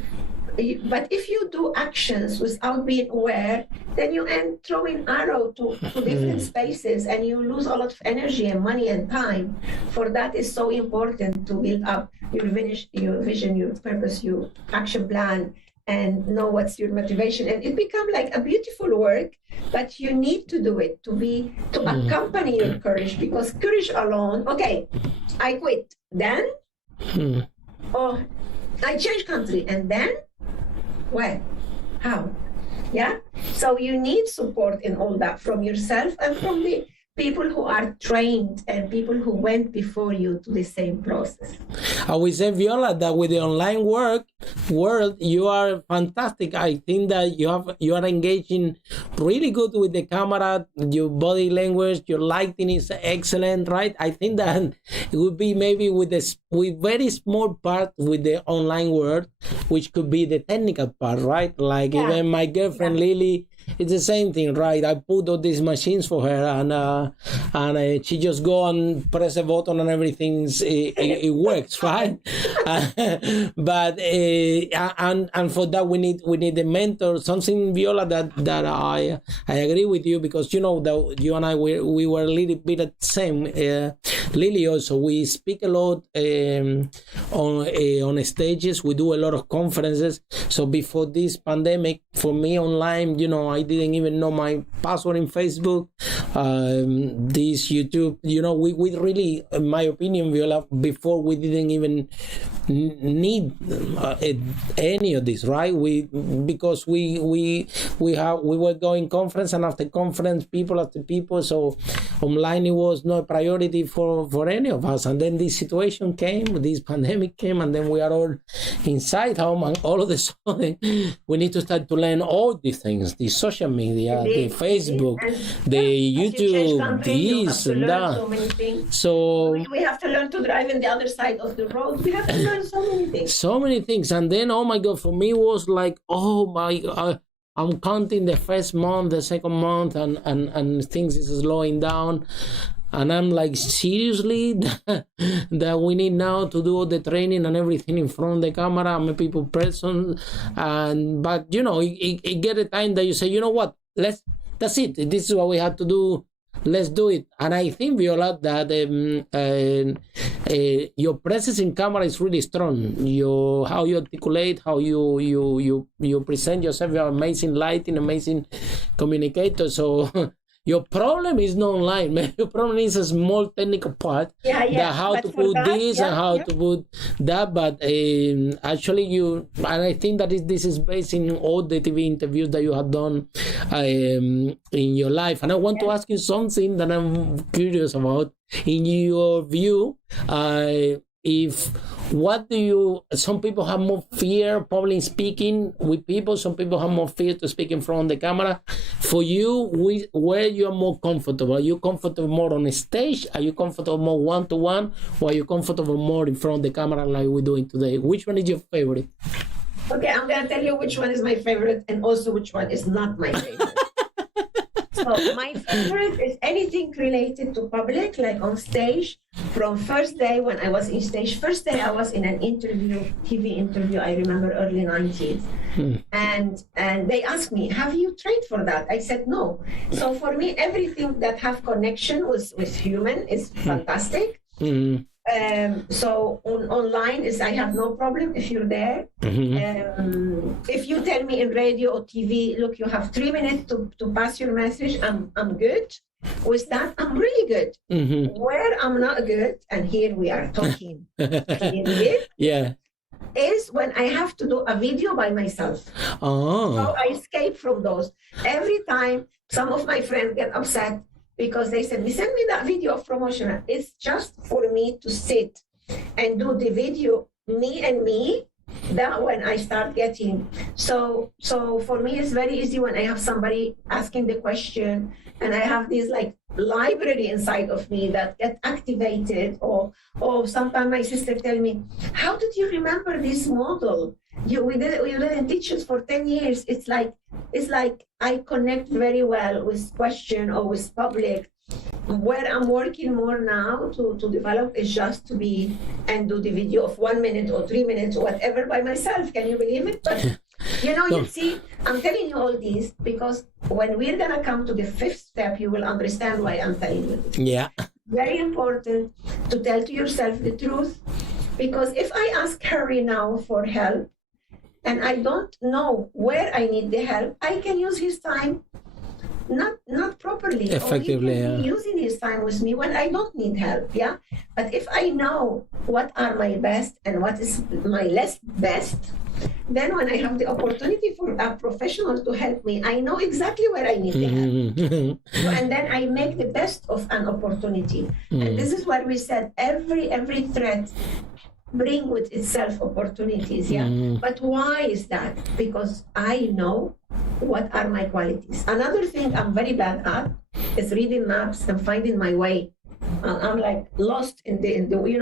but if you do actions without being aware, then you end throwing arrow to different spaces, and you lose a lot of energy and money and time. For that is so important to build up your vision, your purpose, your action plan, and know what's your motivation. And it becomes like a beautiful work, but you need to do it to accompany your courage, because courage alone, okay, I quit. Then, I change country, and then, where? How? Yeah? So you need support in all that from yourself and from the people who are trained and people who went before you to the same process. I would say, Viola, that with the online world, you are fantastic. I think that you are engaging really good with the camera, your body language, your lighting is excellent, right? I think that it would be maybe with very small part with the online world, which could be the technical part, right? Like even my girlfriend Lily, it's the same thing, right? I put all these machines for her, and she just go and press a button and it works, right? But and for that we need a mentor. Something, Viola, that I agree with you, because that you and I we were a little bit at the same. Lily also, we speak a lot on stages. We do a lot of conferences. So before this pandemic, for me online, I didn't even know my password in Facebook, this YouTube. We really, in my opinion, Viola, before we didn't even need any of this, right? Because we were going conference and after conference, people after people. So online, it was no priority for any of us. And then this situation came, this pandemic came, and then we are all inside home, and all of a sudden we need to start to learn all these things: the social media, the Facebook, the YouTube, this and that. So we have to learn to drive in the other side of the road. We have to learn so many things. So many things. And then, oh my God, for me it was like, oh my God, I'm counting the first month, the second month, and things is slowing down. And I'm like, seriously, that we need now to do all the training and everything in front of the camera. I'm a people person, but it get a time that you say, you know what, that's it. This is what we have to do. Let's do it. And I think, Viola, that your presence in camera is really strong. How you articulate, how you present yourself. You're amazing lighting, amazing communicator. So your problem is not online, man. Your problem is a small technical part. That how to put this and how to put that. But actually, and I think that this is based in all the TV interviews that you have done in your life. And I want to ask you something that I'm curious about. In your view, some people have more fear probably speaking with people, some people have more fear to speak in front of the camera. For you, where you're more comfortable? Are you comfortable more on a stage? Are you comfortable more one-to-one? Or are you comfortable more in front of the camera like we're doing today? Which one is your favorite? Okay, I'm going to tell you which one is my favorite and also which one is not my favorite. So my favorite is anything related to public, like on stage. From first day when I was in stage, first day I was in an TV interview, I remember early 90s. And they asked me, have you trained for that? I said, no. So for me, everything that have connection with human is fantastic. So online I have no problem if you're there. If you tell me in radio or TV, look, you have 3 minutes to pass your message, I'm good. With that, I'm really good. Where I'm not good, and here we are talking, is when I have to do a video by myself. So I escape from those. Every time some of my friends get upset, because they said, send me that video of promotion. It's just for me to sit and do the video, me and me. That when I start getting, so for me, it's very easy when I have somebody asking the question and I have this like library inside of me that get activated, or sometimes my sister tell me, how did you remember this model? You didn't teach us for 10 years. It's like I connect very well with question or with public. Where I'm working more now to develop is just to be and do the video of 1 minute or 3 minutes or whatever by myself. Can you believe it? But you see, I'm telling you all these because when we're gonna come to the fifth step, you will understand why I'm telling you this. Yeah. Very important to tell to yourself the truth, because if I ask Harry now for help and I don't know where I need the help, I can use his time not properly, effectively, or using his time with me when I don't need help. But if I know what are my best and what is my less best, then when I have the opportunity for a professional to help me, I know exactly where I need the help. And then I make the best of an opportunity. And this is what we said, every threat bring with itself opportunities. But why is that? Because I know what are my qualities. Another thing I'm very bad at is reading maps and finding my way. I'm like lost in the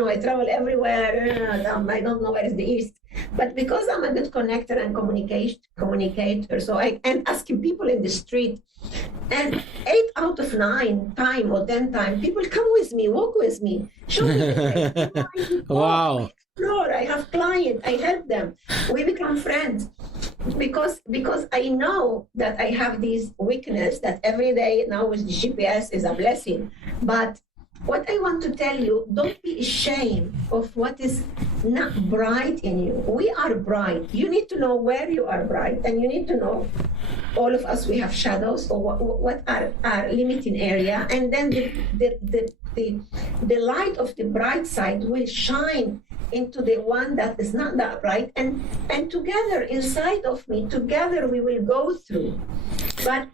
I travel everywhere. I don't know where is the east. But because I'm a good connector and communicator, so I and asking people in the street, and 8 out of 9 time or 10 times, people come with me, walk with me, show me the place. Wow. Explore. I have clients, I help them. We become friends because I know that I have these weakness that every day now with the GPS is a blessing. But what I want to tell you, don't be ashamed of what is not bright in you. We are bright. You need to know where you are bright, and you need to know all of us, we have shadows, or what are our limiting area, and then the light of the bright side will shine into the one that is not that bright, and together inside of me, together we will go through. But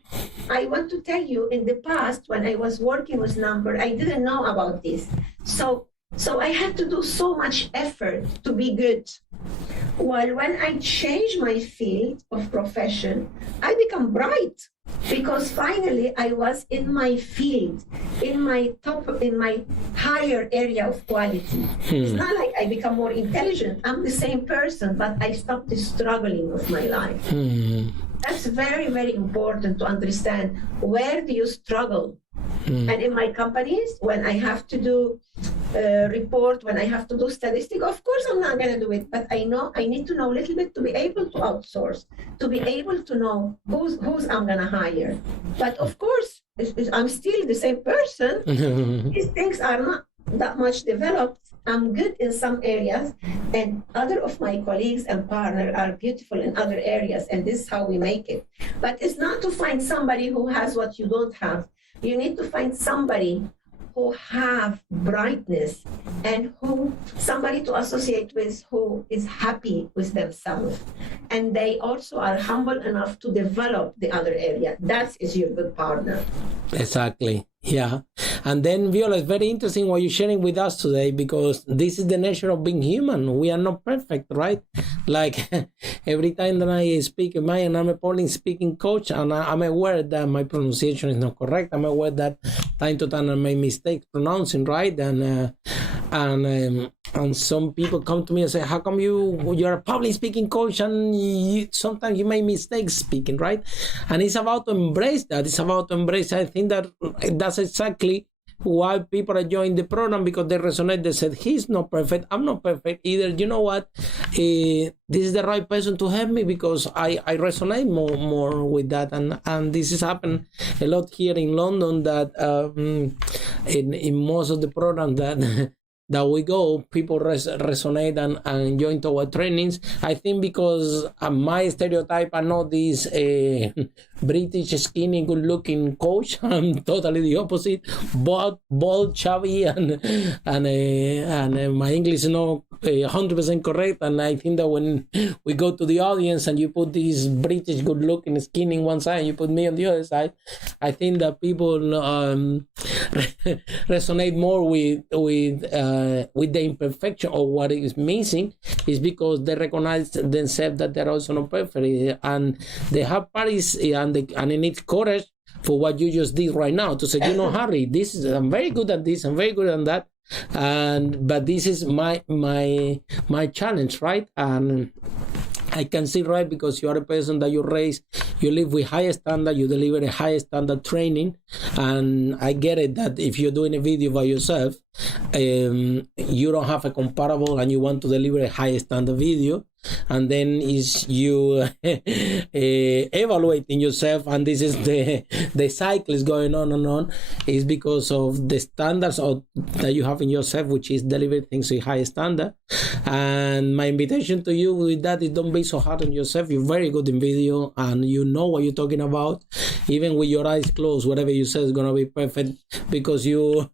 I want to tell you, in the past, when I was working with number, I didn't know about this. So I had to do so much effort to be good. While when I changed my field of profession, I become bright because finally I was in my field, in my higher area of quality. It's not like I become more intelligent. I'm the same person, but I stopped the struggling of my life. That's very, very important to understand. Where do you struggle? And in my companies, when I have to do report, when I have to do statistic, of course I'm not going to do it, but I know I need to know a little bit to be able to outsource, to be able to know who's I'm going to hire. But of course, I'm still the same person. These things are not that much developed. I'm good in some areas, and other of my colleagues and partners are beautiful in other areas, and this is how we make it. But it's not to find somebody who has what you don't have. You need to find somebody who have brightness and who somebody to associate with who is happy with themselves. And they also are humble enough to develop the other area. That is your good partner. Exactly. Yeah. And then, Viola, it's very interesting what you're sharing with us today, because this is the nature of being human. We are not perfect, right? Like every time that I speak in and I'm a Polish speaking coach, and I'm aware that my pronunciation is not correct. I'm aware that time to time I make mistakes pronouncing, right? And some people come to me and say, how come you're a public speaking coach and sometimes you make mistakes speaking, right? And it's about to embrace that. It's about to embrace. I think that's exactly why people are joining the program, because they resonate. They said, he's not perfect, I'm not perfect either. You know what? This is the right person to help me, because I resonate more with that. And this has happened a lot here in London, that in most of the programs that we go, people resonate and join to our trainings. I think because my stereotype, I'm not this British, skinny, good-looking coach. I'm totally the opposite. Bold, chubby, and my English is not 100% correct. And I think that when we go to the audience and you put this British, good-looking, skinny in one side, you put me on the other side, I think that people resonate more with the imperfection or what is missing, is because they recognize themselves that they're also not perfect, and the hard part is, and it needs courage for what you just did right now, to say, Harry, I'm very good at this, I'm very good at that, but this is my challenge, right? And I can see, right, because you are a person that you raise, you live with high standard, you deliver a high standard training, and I get it that if you're doing a video by yourself, you don't have a comparable, and you want to deliver a high standard video, and then is you evaluating yourself, and this is the cycle is going on and on, is because of the standards that you have in yourself, which is deliver things in high standard. And my invitation to you with that is, don't be so hard on yourself. You're very good in video, and you know what you're talking about. Even with your eyes closed, whatever you say is going to be perfect, because you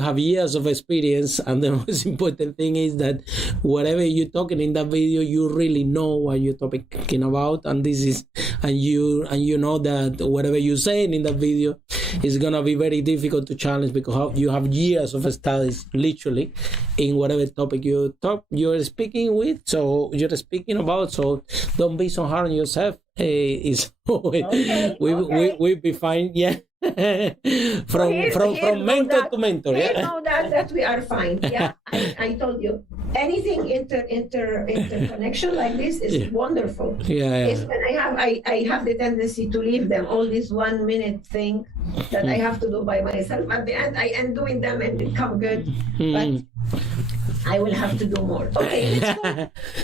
have years of experience. And the most important thing is that whatever you're talking in that video, you really know what you're talking about, and you know that whatever you're saying in that video is going to be very difficult to challenge, because you have years of studies literally in whatever topic you're speaking with, so you're speaking about. So don't be so hard on yourself. We'll be fine. Yeah. from mentor to mentor. Here Yeah. know that we are fine. Yeah, I told you, anything interconnection like this is wonderful. Yeah. It's when I have the tendency to leave them, all this 1 minute thing that I have to do by myself. At the end, I end doing them and it come good, but I will have to do more. Okay, let's go.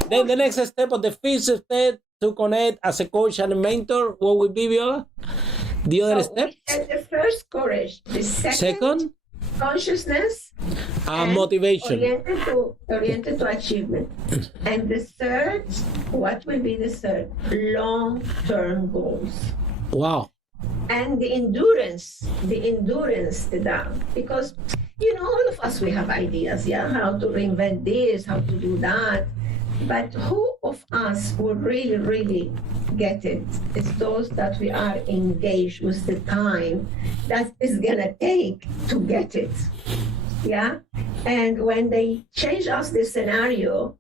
Then the next step, of the fifth step to connect as a coach and a mentor, what would be, Viola? The other So step? we said the first, courage. The second, consciousness. And Motivation. Oriented to achievement. And the third, what will be the third? Long-term goals. Wow. And the endurance, because, all of us, we have ideas, how to reinvent this, how to do that. But who of us will really, really get it? It's those that we are engaged with the time that is gonna take to get it. Yeah? And when they change us the scenario,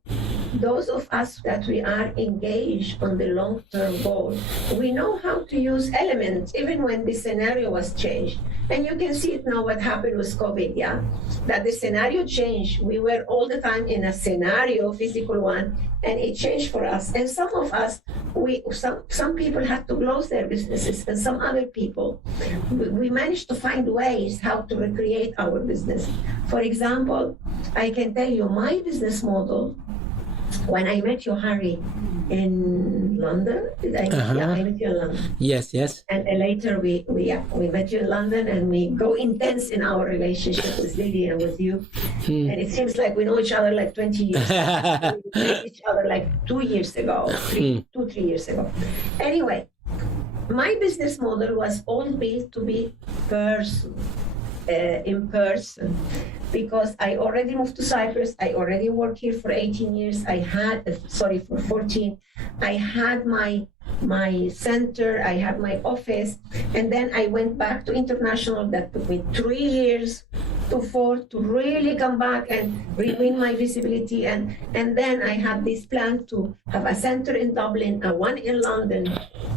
those of us that we are engaged on the long-term goal, we know how to use elements even when the scenario was changed. And you can see it now what happened with COVID, that the scenario changed. We were all the time in a scenario, physical one, and it changed for us. And some of us, some people had to close their businesses, and some other people, we managed to find ways how to recreate our business. For example, I can tell you my business model. When I met you, Harry, in London, I met you in London. Yes. And later we met you in London, and we go intense in our relationship with Lily and with you. And it seems like we know each other like 20 years. We met each other like 2 years ago, 3 years ago. Anyway, my business model was all built to be in person, because I already moved to Cyprus. I already worked here for 18 years. For 14. I had my center, I had my office, and then I went back to international. That took me 3 years to 4 to really come back and regain my visibility. And then I had this plan to have a center in Dublin, one in London,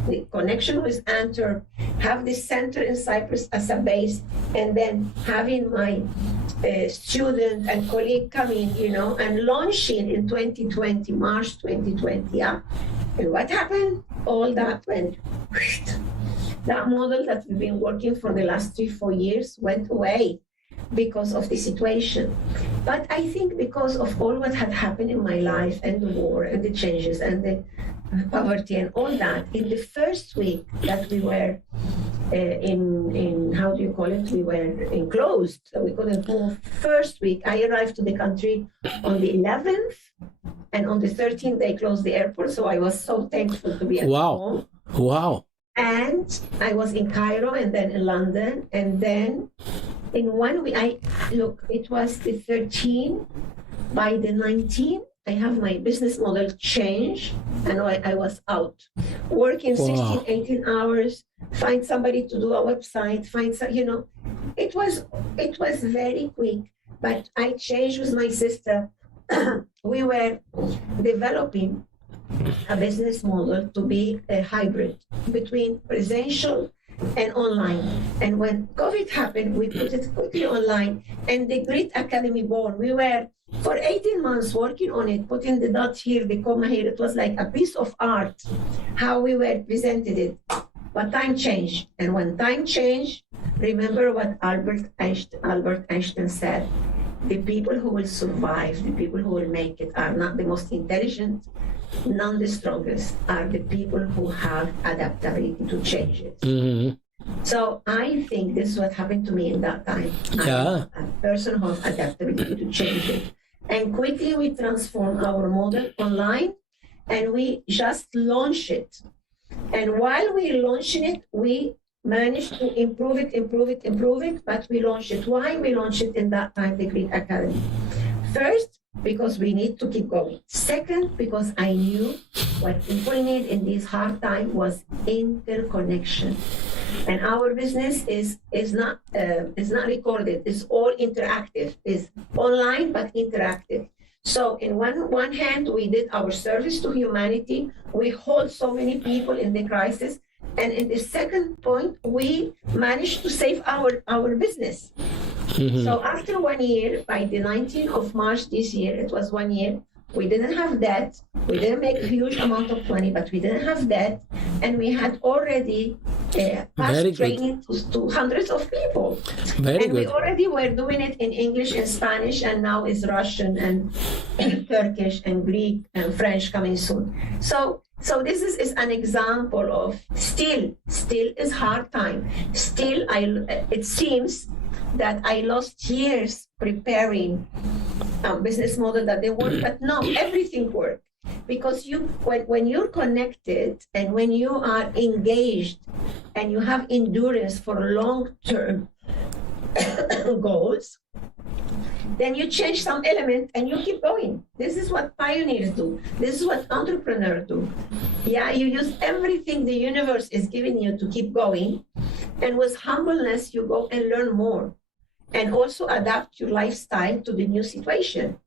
the connection with Antwerp, have this center in Cyprus as a base, and then having my student and colleague coming, and launching in 2020, March 2020. And what happened? All that went. That model that we've been working for the last 3-4 years went away because of the situation. But I think because of all what had happened in my life, and the war and the changes and the poverty and all that, in the first week that we were in how do you call it? We were enclosed, so we couldn't move. First week, I arrived to the country on the 11th, and on the 13th, they closed the airport. So I was so thankful to be at home. Wow. And I was in Cairo, and then in London, and then in 1 week, it was the 13th. By the 19th, I have my business model change, and I was out working 16, 18 hours, find somebody to do a website, it was very quick, but I changed with my sister. We were developing a business model to be a hybrid between presential and online. And when COVID happened, we put it quickly online, and the Grit Academy born. We were for 18 months working on it, putting the dot here, the comma here. It was like a piece of art, how we were presented it. But time changed. And when time changed, remember what Albert Einstein said: the people who will survive, the people who will make it, are not the most intelligent, none the strongest, are the people who have adaptability to change it. Mm-hmm. So I think this is what happened to me in that time. Yeah. I'm a person who has adaptability to change it. And quickly we transform our model online, and we just launch it. And while we launching it, we managed to improve it, but we launched it. Why we launched it in that time, the Greek Academy? First, because we need to keep going. Second, because I knew what people need in this hard time was interconnection. And our business is not recorded. It's all interactive. It's online but interactive. So in one hand, we did our service to humanity. We hold so many people in the crisis, And in the second point, we managed to save our business. So after 1 year, by the 19th of March this year, it was 1 year, we didn't have debt. We didn't make a huge amount of money, but we didn't have debt. And we had already passed training to hundreds of people. We already were doing it in English and Spanish, and now is Russian and Turkish and Greek and French coming soon. So this is an example of still is hard time. Still, it seems that I lost years preparing a business model that they work, but no, everything works. Because when you're connected and when you are engaged and you have endurance for long-term goals, then you change some element and you keep going. This is what pioneers do. This is what entrepreneurs do. Yeah, you use everything the universe is giving you to keep going. And with humbleness, you go and learn more. And also adapt your lifestyle to the new situation.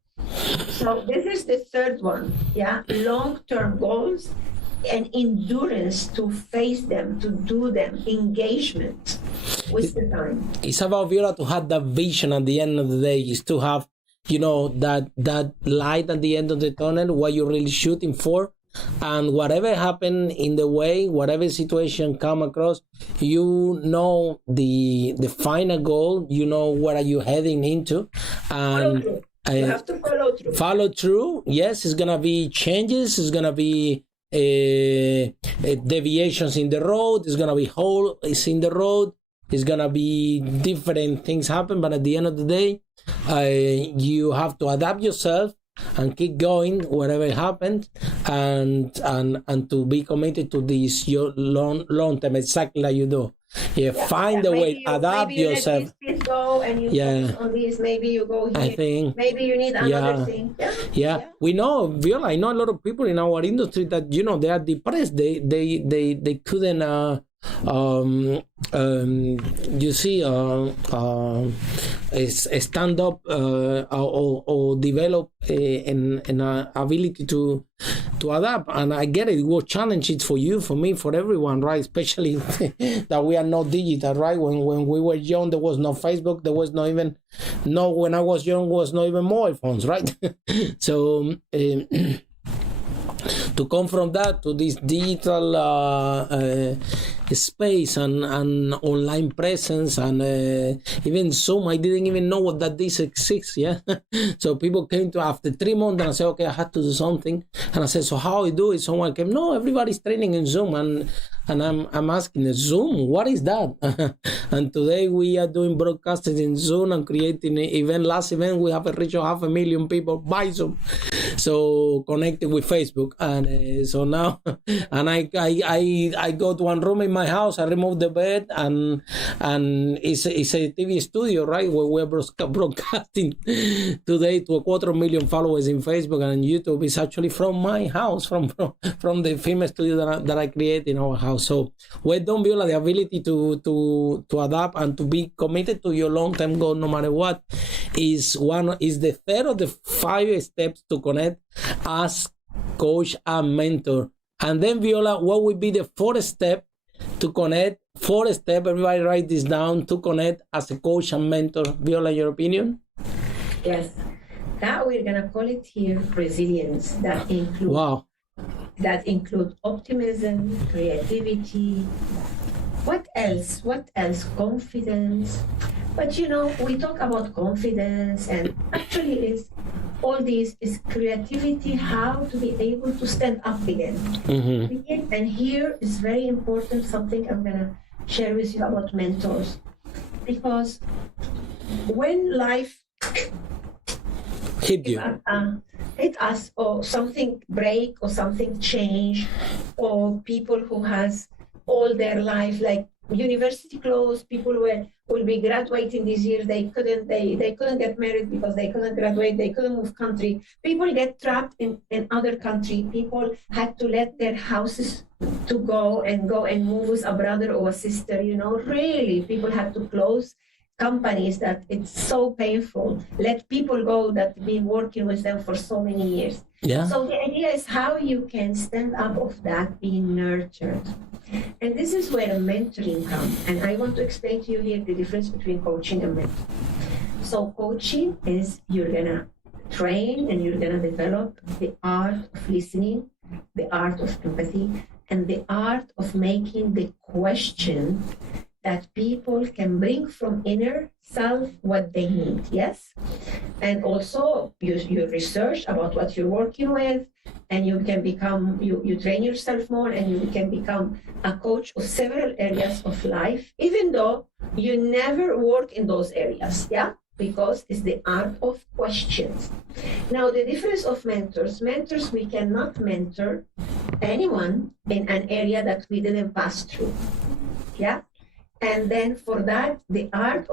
So this is the third one, yeah, long-term goals and endurance to face them, to do them, engagement with the time. It's about, Viola, to have that vision at the end of the day, is to have, that light at the end of the tunnel, what you're really shooting for. And whatever happened in the way, whatever situation come across, you know the final goal, you know where are you heading into. And you have to follow through. Follow through, yes. It's gonna be changes, it's gonna be deviations in the road, it's gonna be holes in the road, it's gonna be different things happen, but at the end of the day, you have to adapt yourself and keep going whatever happens, and to be committed to this your long term, exactly like you do. Find a way, adapt yourself. Maybe you let this go and you focus on this. Maybe you go here. I think maybe you need another thing. Yeah. We know, Viola, I know a lot of people in our industry that they are depressed. They couldn't you see stand up or develop an ability to adapt. And I get it. It was challenging for you, for me, for everyone, right? Especially that we are not digital, right? When we were young, there was no Facebook, there was not even when I was young, was not even mobile phones, right? So to come from that to this digital space and online presence and even Zoom, I didn't even know what that this exists. Yeah. So people came to after 3 months and I said, okay, I had to do something. And I said, so how I do it? Someone came, no, everybody's training in Zoom. And I'm asking, Zoom, what is that? And today we are doing broadcasting in Zoom and creating an event. Last event, we have reached 500,000 people by Zoom. So connected with Facebook. And so now, and I go to one room in my house, I remove the bed, and it's a TV studio, right, where we're broadcasting today to 250,000 followers in Facebook and YouTube. Is actually from my house, from the famous studio that I create in our house. So well done, Viola. The ability to adapt and to be committed to your long-term goal, no matter what, is the third of the 5 steps to connect as coach and mentor. And then, Viola, what would be the 4th step to connect? 4th step, everybody write this down, to connect as a coach and mentor. Viola, your opinion? Yes. That we're going to call it here resilience. That include optimism, creativity. What else? Confidence. But we talk about confidence, and actually all this is creativity, how to be able to stand up again. Mm-hmm. And here is very important, something I'm going to share with you about mentors. Because when life hit us, or something break, or something change, or people who has all their life, like university closed, people will be graduating this year, they couldn't get married because they couldn't graduate, they couldn't move country. People get trapped in other country. People had to let their houses to go and move with a brother or a sister, really. People had to close companies that it's so painful. Let people go that been working with them for so many years. Yeah. So the idea is how you can stand up of that, being nurtured. And this is where mentoring comes. And I want to explain to you here the difference between coaching and mentoring. So coaching is you're gonna train and you're gonna develop the art of listening, the art of empathy, and the art of making the question that people can bring from inner self what they need, yes? And also you research about what you're working with, and you can become, you train yourself more, and you can become a coach of several areas of life, even though you never work in those areas, yeah? Because it's the art of questions. Now, the difference of mentors, we cannot mentor anyone in an area that we didn't pass through, yeah? And then for that, the art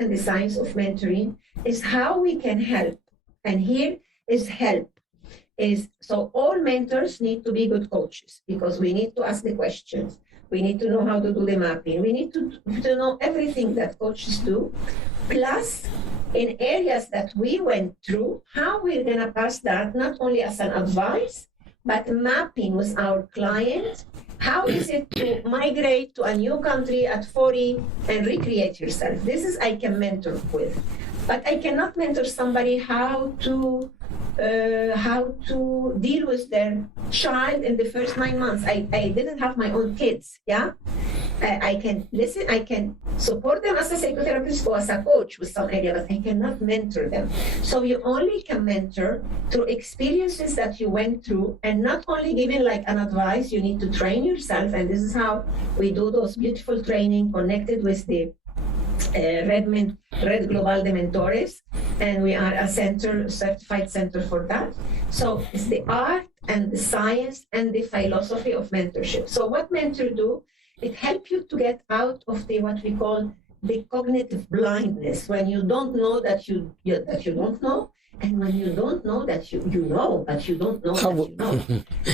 and the science of mentoring is how we can help. And here is help. So all mentors need to be good coaches, because we need to ask the questions. We need to know how to do the mapping. We need to know everything that coaches do. Plus, in areas that we went through, how we're going to pass that, not only as an advice, but mapping with our client. How is it to migrate to a new country at 40 and recreate yourself? This is I can mentor with. But I cannot mentor somebody how to deal with their child in the first 9 months. I didn't have my own kids, yeah? I can listen, I can support them as a psychotherapist or as a coach with some area, but I cannot mentor them. So you only can mentor through experiences that you went through, and not only giving like an advice, you need to train yourself. And this is how we do those beautiful training connected with the Red Global de Mentores, and we are a certified center for that. So it's the art and the science and the philosophy of mentorship. So what mentors do, it helps you to get out of the what we call the cognitive blindness, when you don't know that you don't know, and when you don't know that you know, but you don't know that you know.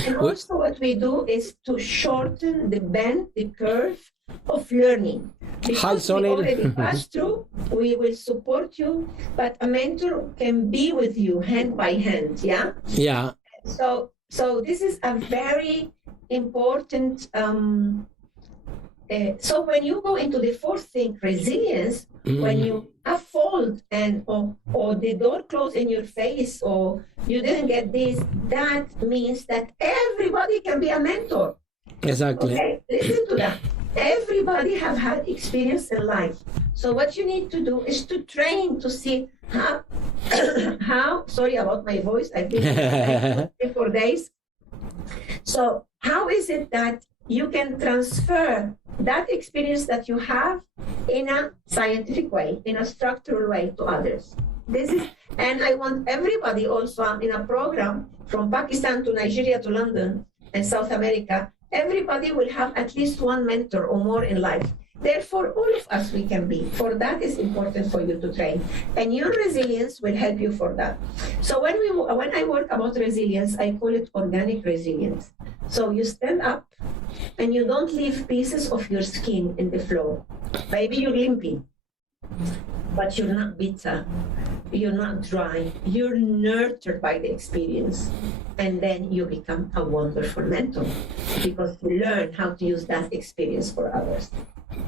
And also what we do is to shorten the bend, the curve of learning. Because we already passed through, we will support you, but a mentor can be with you hand by hand, yeah? Yeah. So this is a very important, so when you go into the fourth thing, resilience, when you have failed and or the door closed in your face, or you didn't get this, that means that everybody can be a mentor. Exactly. Okay, listen to that. Everybody have had experience in life. So what you need to do is to train to see how sorry about my voice, I've been 4 days. So how is it that you can transfer that experience that you have in a scientific way, in a structural way to others? This is, and I want everybody also in a program from Pakistan to Nigeria to London and South America, everybody will have at least one mentor or more in life. Therefore, all of us we can be. For that is important for you to train. And your resilience will help you for that. So when I work about resilience, I call it organic resilience. So you stand up and you don't leave pieces of your skin in the floor. Maybe you're limping, but you're not bitter. You're not dry. You're nurtured by the experience. And then you become a wonderful mentor because you learn how to use that experience for others.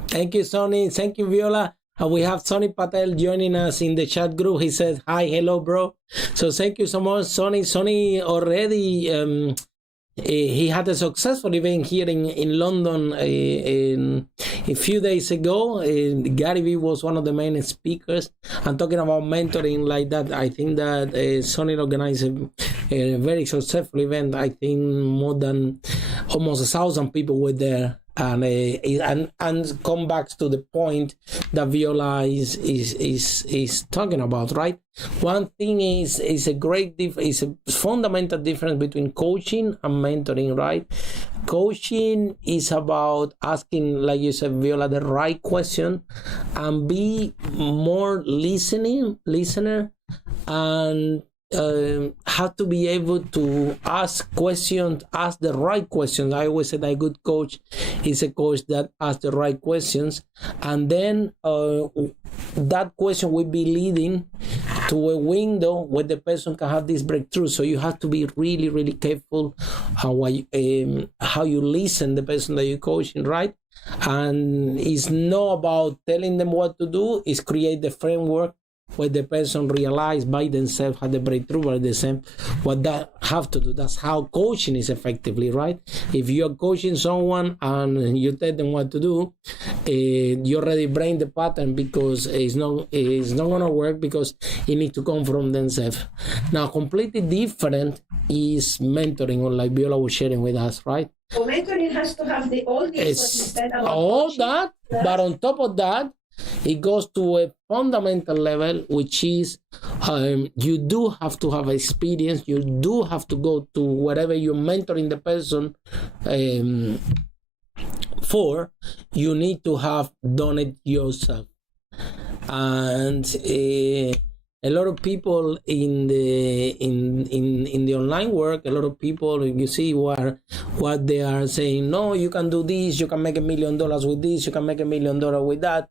Thank you, Sonny. Thank you, Viola. We have Sonny Patel joining us in the chat group. He says, hi, hello, bro. So thank you so much, Sonny. Sonny already, he had a successful event here in London a few days ago. Gary Vee was one of the main speakers. And talking about mentoring like that, I think that Sonny organized a very successful event. I think more than almost 1,000 people were there. And come back to the point that Viola is talking about, right? One thing is a fundamental difference between coaching and mentoring, right? Coaching is about asking, like you said, Viola, the right question, and be more listener, and have to be able to ask questions, ask the right questions. I always say that a good coach is a coach that asks the right questions, and then that question will be leading to a window where the person can have this breakthrough. So you have to be really, really careful how you listen the person that you're coaching, right? And it's not about telling them what to do, it's create the framework where the person realize by themselves how the breakthrough by themselves what that have to do. That's how coaching is effectively, right? If you're coaching someone and you tell them what to do, you already brain the pattern, because it's not gonna work, because it needs to come from themselves. Now, completely different is mentoring, or like Viola was sharing with us, right? So mentoring has to have all this all that, but on top of that, it goes to a fundamental level, which is you do have to have experience. You do have to go to wherever you're mentoring the person for. You need to have done it yourself. And a lot of people in the online work, a lot of people, you see what they are saying. No, you can do this. You can make $1 million with this. You can make $1 million with that.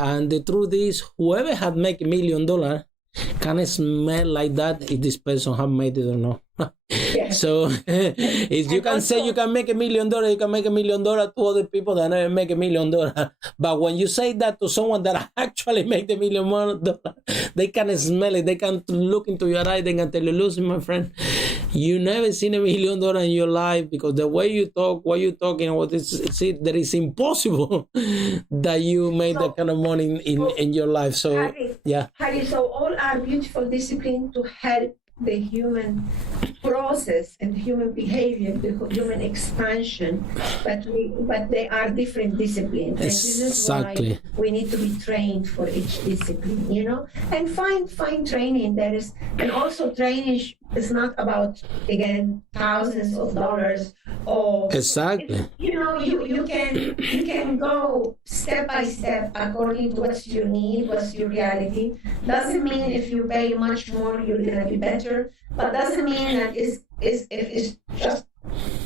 And the truth is, whoever had made $1 million can smell like that if this person have made it or not. Yes. So if you can say you can make $1 million, you can make $1 million to other people that never make $1 million. But when you say that to someone that actually make the $1 million, they can smell it. They can look into your eye. They can tell you, listen, my friend, you never seen $1 million in your life, because the way you talk, what you're talking about, that is impossible that you made that kind of money in your life. So Harry, so all are beautiful disciplines to help the human process and human behavior, the human expansion, but they are different disciplines. And this is why we need to be trained for each discipline, and find training. And also training is not about, again, thousands of dollars, or you can go step by step according to what's your need, what's your reality. Doesn't mean if you pay much more you're gonna be better, but doesn't mean that if it's just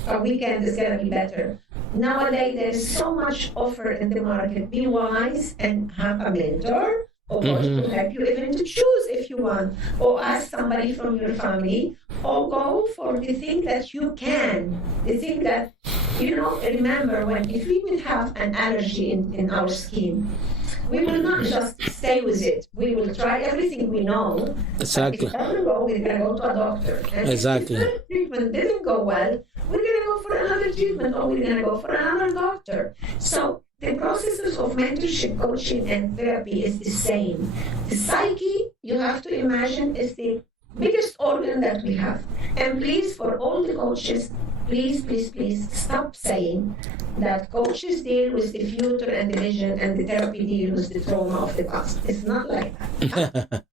a weekend is gonna be better. Nowadays there's so much offer in the market. Be wise and have a mentor, or to help you even to choose if you want, or ask somebody from your family, or go for the thing that you can, the thing that, remember, if we will have an allergy in our skin, we will not just stay with it. We will try everything we know. Exactly. If it doesn't go, we're going to go to a doctor. And exactly. If the treatment didn't go well, we're going to go for another treatment, or we're going to go for another doctor. So the processes of mentorship, coaching, and therapy is the same. The psyche, you have to imagine, is the biggest organ that we have. And please, for all the coaches, please stop saying that coaches deal with the future and the vision, and the therapy deal with the trauma of the past. It's not like that.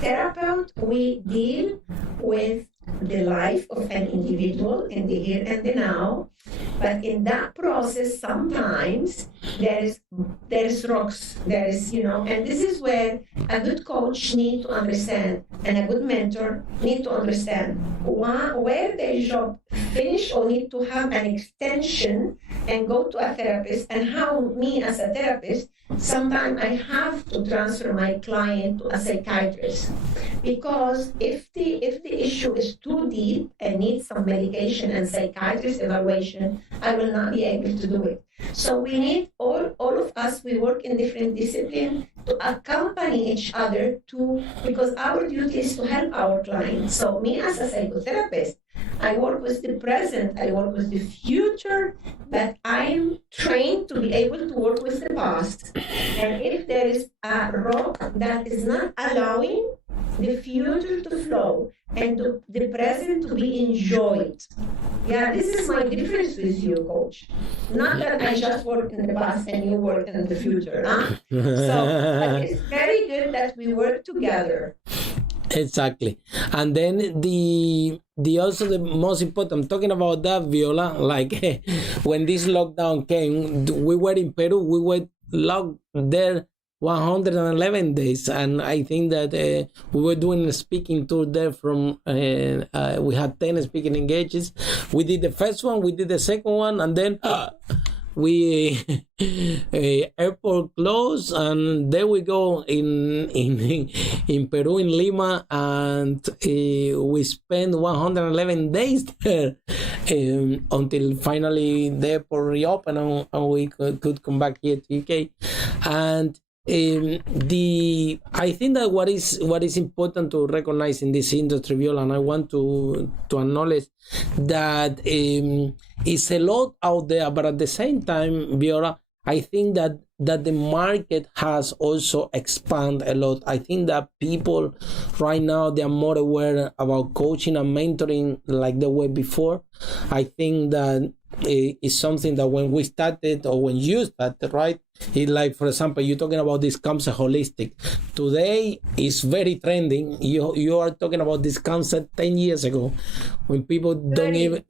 Therapeuts, we deal with the life of an individual in the here and the now, but in that process sometimes there is rocks, and this is where a good coach needs to understand, and a good mentor needs to understand where their job finish, or need to have an extension and go to a therapist, and how me as a therapist sometimes I have to transfer my client to a psychiatrist, because if the issue is too deep and needs some medication and psychiatrist evaluation, I will not be able to do it. So we need all of us, we work in different disciplines to accompany each other because our duty is to help our clients. So me as a psychotherapist, I work with the present, I work with the future, but I'm trained to be able to work with the past. And if there is a rock that is not allowing the future to flow and the present to be enjoyed. This is my difference with you, coach. Not that I just work in the past and you work in the future. So it's very good that we work together. Exactly. And then the most important, I'm talking about that, Viola, like when this lockdown came, we were in Peru, we were locked there 111 days, and I think that we were doing a speaking tour there from we had 10 speaking engagements. We did the first one, we did the second one, and then we airport closed, and there we go in Peru, in Lima, and we spent 111 days there until finally the airport reopened, and we could come back here to UK. And I think that what is important to recognize in this industry, Viola, and I want to acknowledge that it's a lot out there, but at the same time, Viola, I think that the market has also expanded a lot. I think that people right now, they are more aware about coaching and mentoring like they were before. I think that it's something that when we started, or when you started, right? It, like, for example, you're talking about this concept holistic. Today is very trending. You are talking about this concept 10 years ago, when people 30, don't even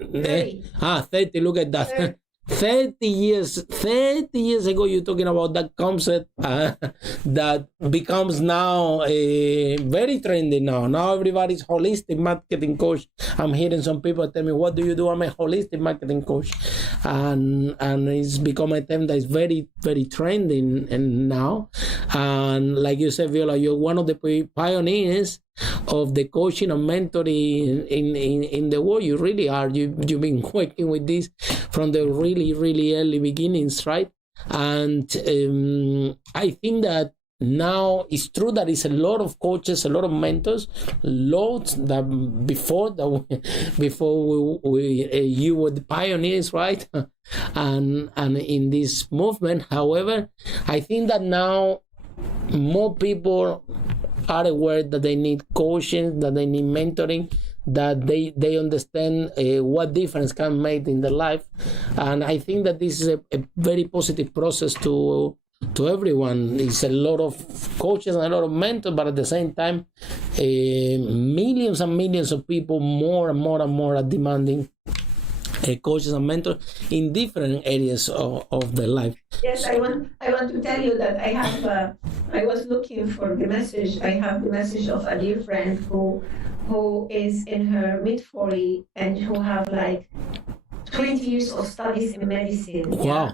30, look at that. 30. 30 years ago, you're talking about that concept that becomes now very trendy now. Now everybody's holistic marketing coach. I'm hearing some people tell me, what do you do? I'm a holistic marketing coach. And it's become a term that is very, very trending and now. And like you said, Viola, you're one of the pioneers of the coaching and mentoring in the world. You really are. You've been working with this from the really, really early beginnings, right? And I think that now it's true that it's a lot of coaches, a lot of mentors, loads that before you were the pioneers, right? and in this movement. However, I think that now more people are aware that they need coaching, that they need mentoring, that they understand what difference can make in their life. And I think that this is a very positive process to everyone. It's a lot of coaches and a lot of mentors, but at the same time, millions and millions of people, more and more and more, are demanding coaches and mentors in different areas of their life. Yes, I want to tell you that I was looking for the message. I have the message of a dear friend who is in her mid-40 and who have like 20 years of studies in medicine. Wow. Yeah?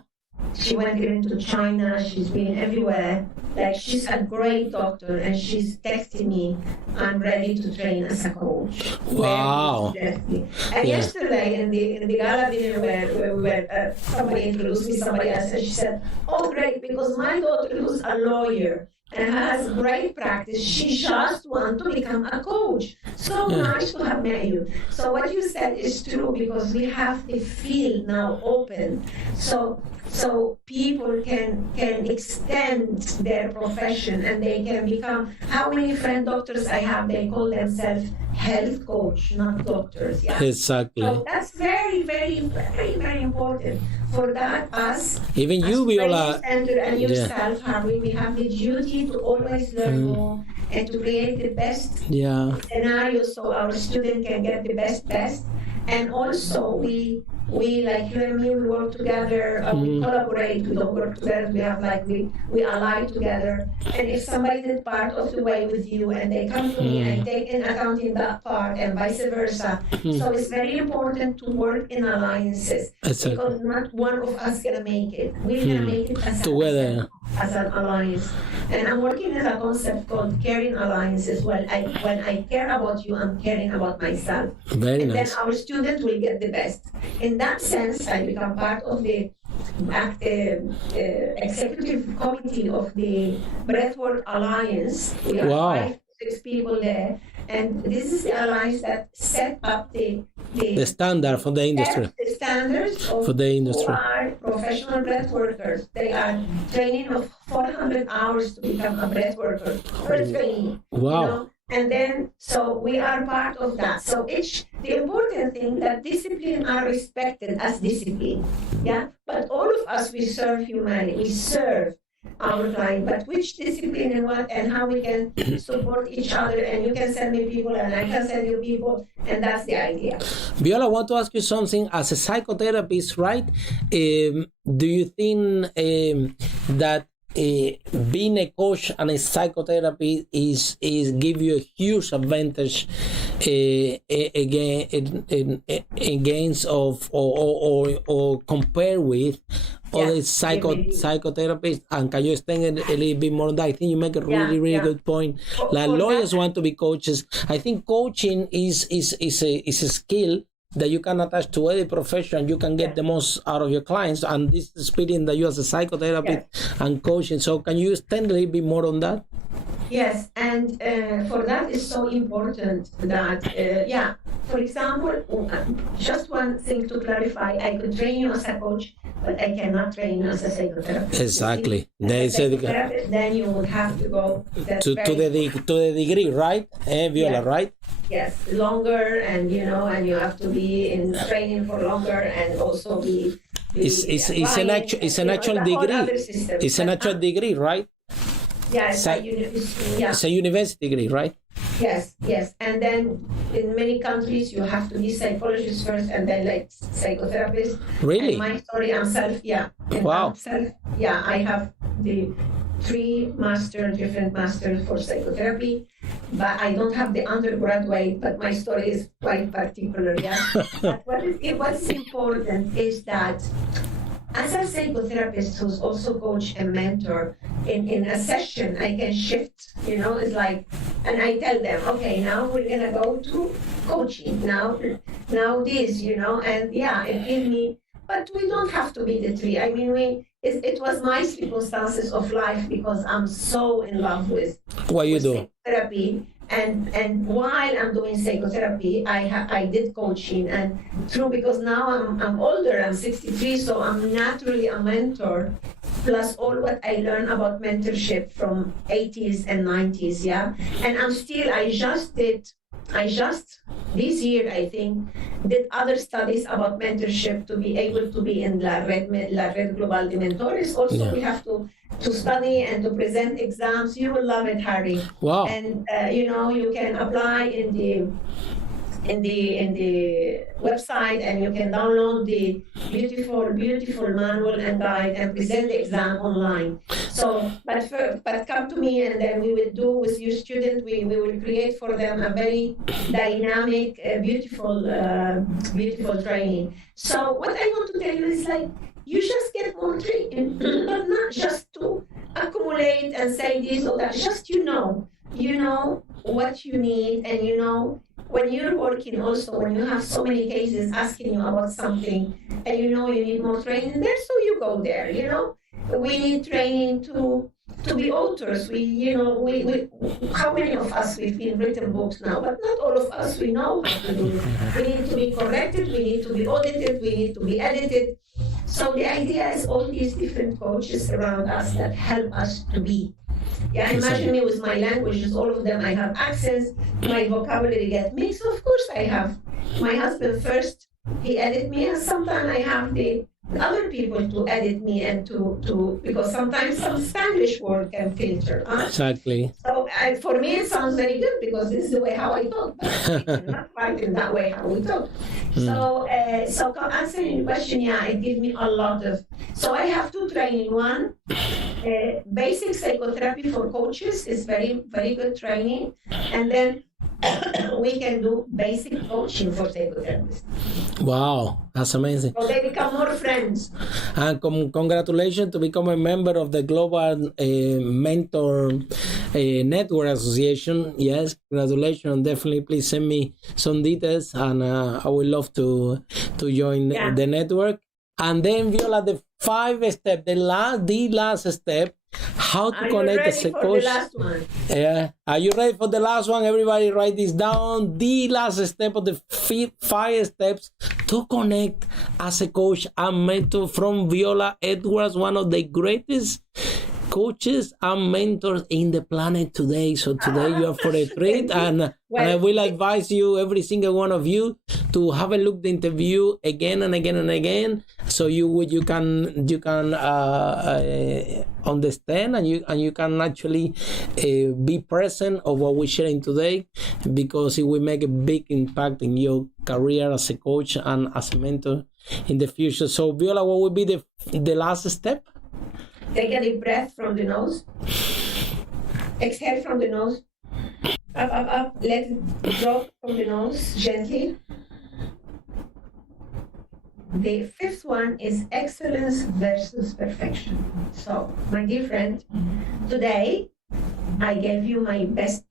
She went even to China. She's been everywhere. Like, she's a great doctor, and she's texting me, I'm ready to train as a coach. Wow. And yesterday in the gala dinner where somebody introduced me, somebody else, and she said, oh, great, because my daughter, who's a lawyer and has great practice, she just wants to become a coach. So nice to have met you. So what you said is true, because we have the field now open. So people can extend their profession, and they can become, how many friend doctors I have, they call themselves health coach, not doctors. Yeah? Exactly. So that's very, very, very, very important. For that, us, even you, Viola, and yourself, Harvey, we have the duty to always learn more and to create the best scenario so our student can get the best. And also, we like you and me, we work together, we collaborate, we don't work together, we have like, we ally together. And if somebody did part of the way with you and they come to me and take in account in that part and vice versa. So it's very important to work in alliances, because not one of us gonna make it. We're gonna make it together as an alliance. And I'm working in a concept called caring alliances. Well, when I care about you, I'm caring about myself. Very and nice. Then our student will get the best. In that sense, I become part of the executive committee of the Breathwork Alliance. We are 5 to 6 people there. And this is the alliance that set up the standard for the industry. The standards for the industry. Who are professional breath workers. They are training of 400 hours to become a breath worker per training. Wow. You know? And then, so we are part of that. So the important thing that discipline are respected as discipline. Yeah. But all of us, we serve humanity. We serve our client, but which discipline and what and how we can support each other, and you can send me people and I can send you people, and that's the idea. Viola, I want to ask you something. As a psychotherapist, right? Do you think that being a coach and a psychotherapist is give you a huge advantage against of or compare with other psychotherapists. And can you extend a little bit more on that? I think you make a really good point. Like lawyers want to be coaches. I think coaching is a skill that you can attach to any profession. You can get the most out of your clients, and this experience that you as a psychotherapist and coaching. So can you extend a little bit more on that? Yes, and for that is so important that, for example, just one thing to clarify, I could train you as a coach, but I cannot train you as a psychotherapist. Exactly. Then you would have to go to the degree, right? Viola, right? Yes, longer, and and you have to be in training for longer, and also be it's an actual degree. It's an actual degree, right? Yeah, it's a university degree, right? Yes, and then in many countries you have to be psychologist first, and then like psychotherapist. Really? And my story, I'm self. Wow. I have the 3 different masters for psychotherapy, but I don't have the undergraduate. But my story is quite particular. Yeah. But what's important is that, as a psychotherapist who's also coach and mentor, in a session I can shift, it's like, and I tell them, okay, now we're gonna go to coaching, now this, and it gives me, but we don't have to be the 3. I mean, it was my circumstances of life, because I'm so in love with what you do therapy. And while I'm doing psychotherapy, I did coaching, and because now I'm older, I'm 63, so I'm naturally a mentor, plus all what I learned about mentorship from 80s and 90s, and I just this year, I think, did other studies about mentorship to be able to be in La Red Global de Mentores. Also, we have to study and to present exams. You will love it, Harry. Wow. And you can apply in the website, and you can download the beautiful manual and guide and present the exam online. So, but come to me, and then we will do with your student. We will create for them a very dynamic, beautiful training. So, what I want to tell you is, like, you just get more training, but not just to accumulate and say this or that. Just you know what you need, and when you're working also, when you have so many cases asking you about something, and you need more training there, so you go there. We need training to be authors. We how many of us, we've been written books now, but not all of us, we know how to do it. We need to be corrected, we need to be audited, we need to be edited. So the idea is all these different coaches around us that help us to be. Imagine me with my languages, all of them, I have accents, my vocabulary get mixed. Of course I have. My husband first, he edit me, and sometimes I have the other people to edit me, and to because sometimes some Spanish word can filter. Exactly. So for me it sounds very good, because this is the way how I talk, but it's not quite in that way how we talk. So answering your question, it gives me a lot of. So I have 2 training. One, basic psychotherapy for coaches is very, very good training, and then we can do basic coaching for psychotherapists. Wow, that's amazing. So they become more friends. And congratulations to become a member of the Global Mentor Network Association. Yes, congratulations. Definitely, please send me some details, and I would love to join the network. And then, Viola, the 5 step, the last step, how to connect as a coach. The last one? Yeah. Are you ready for the last one? Everybody write this down. The last step of the 5 steps to connect as a coach and mentor from Viola Edwards, one of the greatest coaches and mentors in the planet today. So today you are for a treat, and I will advise you, every single one of you, to have a look at the interview again and again and again, so you can understand, and you can actually be present of what we're sharing today, because it will make a big impact in your career as a coach and as a mentor in the future. So Viola, what would be the last step? Take a deep breath from the nose. Exhale from the nose. Up, up, up. Let it drop from the nose gently. The fifth one is excellence versus perfection. So, my dear friend, today I gave you my best,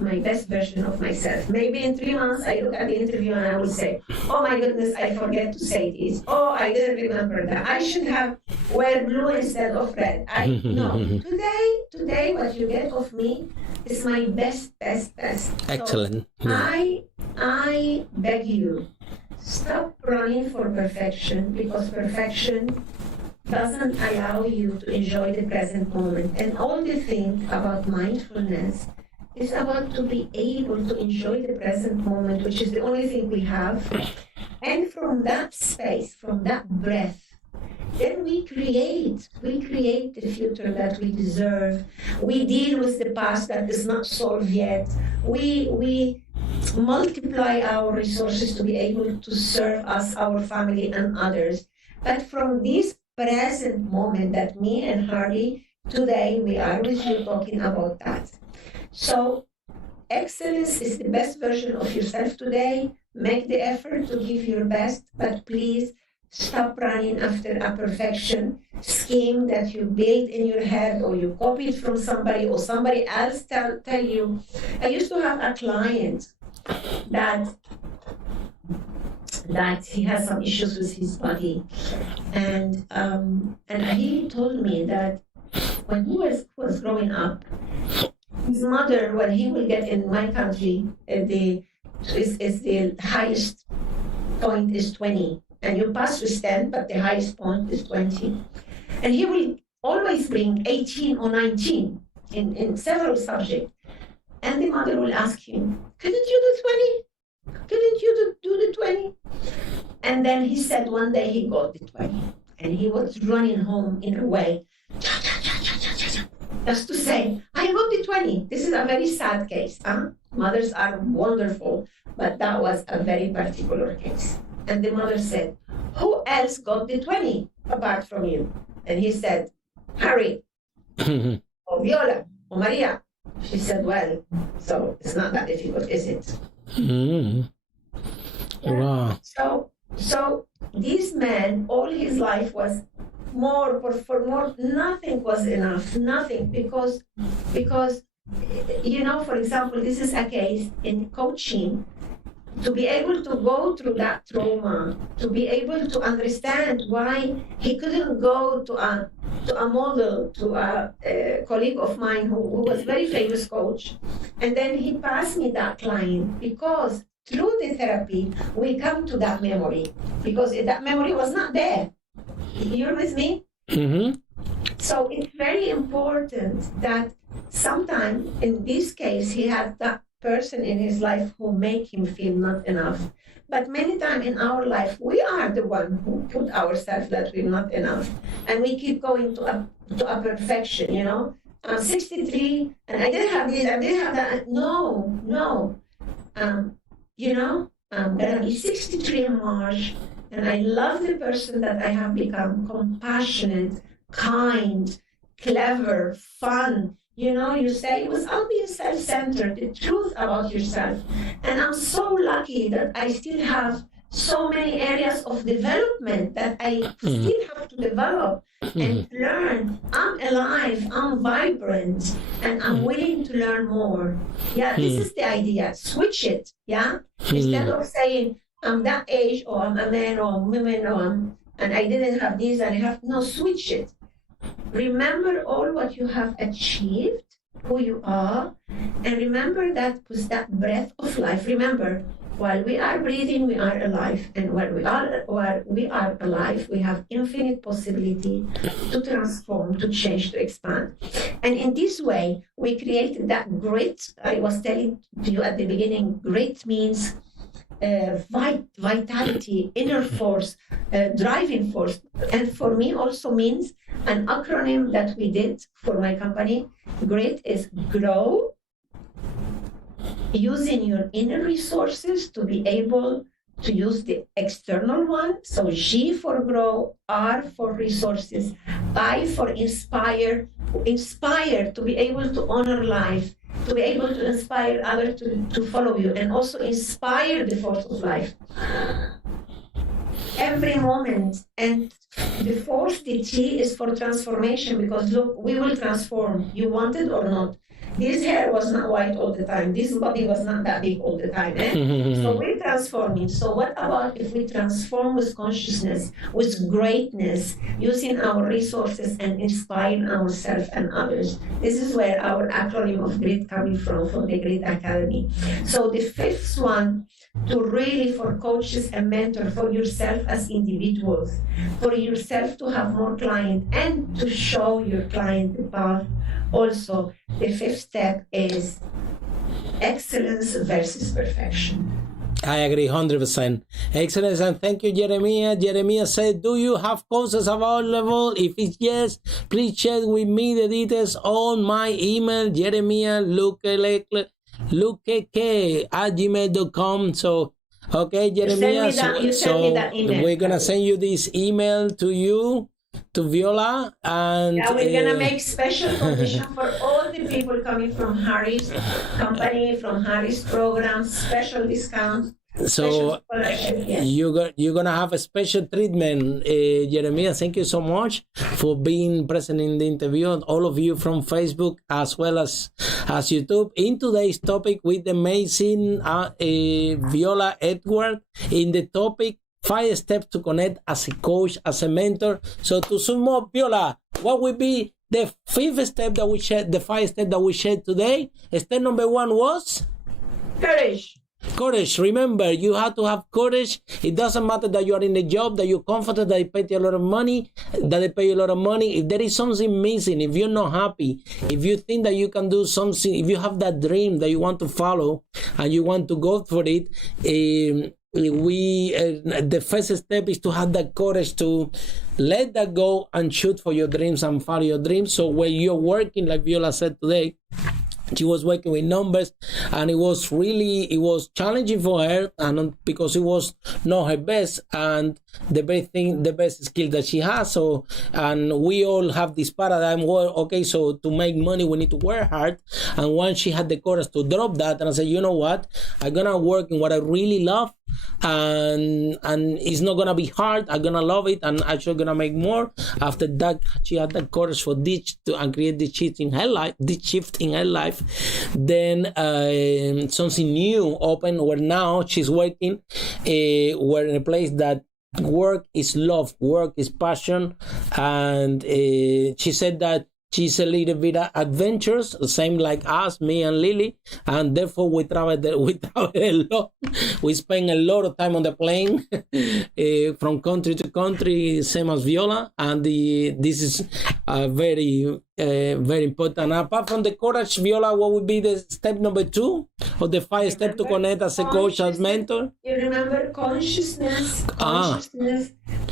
my best version of myself. Maybe in 3 months I look at the interview and I will say, oh my goodness, I forget to say this. Oh, I didn't remember that. I should have wear blue instead of red. No. Today what you get of me is my best. Excellent. So I beg you, stop running for perfection, because perfection doesn't allow you to enjoy the present moment. And all the thing about mindfulness is about to be able to enjoy the present moment, which is the only thing we have. And from that space, from that breath, then we create the future that we deserve. We deal with the past that is not solved yet. We multiply our resources to be able to serve us, our family, and others. But from this present moment that me and Hardy, today we are with you talking about that. So excellence is the best version of yourself today. Make the effort to give your best, but please stop running after a perfection scheme that you build in your head, or you copied from somebody, or somebody else tell you. I used to have a client that he has some issues with his body, and he told me that when he was growing up, his mother, when he will get in my country, the highest point is 20, and you pass with 10, but the highest point is 20, and he will always bring 18 or 19 in several subjects, and the mother will ask him, couldn't you do 20? Couldn't you do the 20? And then he said one day he got the 20. And he was running home in a way, just to say, I got the 20. This is a very sad case. Mothers are wonderful, but that was a very particular case. And the mother said, who else got the 20 apart from you? And he said, Harry, or Viola, or Maria. She said, well, so it's not that difficult, is it? Mm. Wow. So this man, all his life was more, for more, nothing was enough, nothing, because, for example, this is a case in coaching, to be able to go through that trauma, to be able to understand why he couldn't go to a model, to a colleague of mine who was a very famous coach. And then he passed me that client, because through the therapy, we come to that memory, because that memory was not there. You're with me? Mm-hmm. So it's very important that sometimes, in this case, he had that person in his life who make him feel not enough. But many times in our life, we are the one who put ourselves that we're not enough. And we keep going to a perfection, I'm 63, and I didn't have this, I didn't have that. No. I'm going to be 63 in March, and I love the person that I have become: compassionate, kind, clever, fun. You say, without being self-centered, the truth about yourself. And I'm so lucky that I still have so many areas of development that I still have to develop and learn. I'm alive, I'm vibrant, and I'm willing to learn more. Yeah, this is the idea. Switch it, yeah? Instead of saying, I'm that age, or I'm a man, or I'm woman, and I didn't have this, and I have, no, switch it. Remember all what you have achieved, who you are, and remember that with that breath of life. Remember, while we are breathing, we are alive, and while we are alive, we have infinite possibility to transform, to change, to expand. And in this way, we created that grit. I was telling you at the beginning, grit means vitality, inner force, driving force. And for me also means an acronym that we did for my company. GRIT is grow, using your inner resources to be able to use the external one. So G for grow, R for resources, I for inspire, inspire to be able to honor life, to be able to inspire others to follow you, and also inspire the force of life. Every moment. And the force, the T, is for transformation, because look, we will transform, you want it or not. This hair was not white all the time. This body was not that big all the time. So we're transforming. So what about if we transform with consciousness, with greatness, using our resources and inspiring ourselves and others? This is where our acronym of GRIT coming from the GRIT Academy. So the fifth one, to really, for coaches and mentors, for yourself as individuals, for yourself to have more clients and to show your client the path. Also, the fifth step is excellence versus perfection. I agree 100%. Excellent, and thank you, Jeremiah. Jeremiah said, do you have courses available? If it's yes, please share with me the details on my email, Jeremiah lukeke@gmail.com. So, okay, Jeremiah, so we're going to send you this email to you, to Viola, and we're gonna make special condition for all the people coming from Harris company, from Harris program, special discount. So you're gonna have a special treatment, Jeremiah. Thank you so much for being present in the interview, and all of you from Facebook as well as YouTube. In today's topic with the amazing Viola Edwards, in the topic 5 steps to connect as a coach, as a mentor. So to sum up, Viola, what would be the 5th step that we shared, the 5 steps that we shared today? Step number 1 was? Courage. Courage. Remember, you have to have courage. It doesn't matter that you are in a job, that you're comfortable, that they pay you a lot of money, If there is something missing, if you're not happy, if you think that you can do something, if you have that dream that you want to follow and you want to go for it, the first step is to have that courage to let that go and shoot for your dreams and follow your dreams. So when you're working, like Viola said today, she was working with numbers, and it was challenging for her, and because it was not her best and the best skill that she has. So, and we all have this paradigm where, okay, so to make money we need to work hard. And once she had the courage to drop that, and I said, you know what, I'm gonna work in what I really love, and it's not gonna be hard. I'm gonna love it, and actually gonna make more. After that, she had the courage for this and create this shift in her life. Then something new opened, where now she's working we're in a place that work is love, work is passion. And she said that she's a little bit adventurous, same like us, me and Lily, and therefore we travel a lot. We spend a lot of time on the plane from country to country, same as Viola, and this is very important. Apart from the courage, Viola, what would be the step number 2 of the 5 steps to connect as a coach, as mentor? You remember consciousness,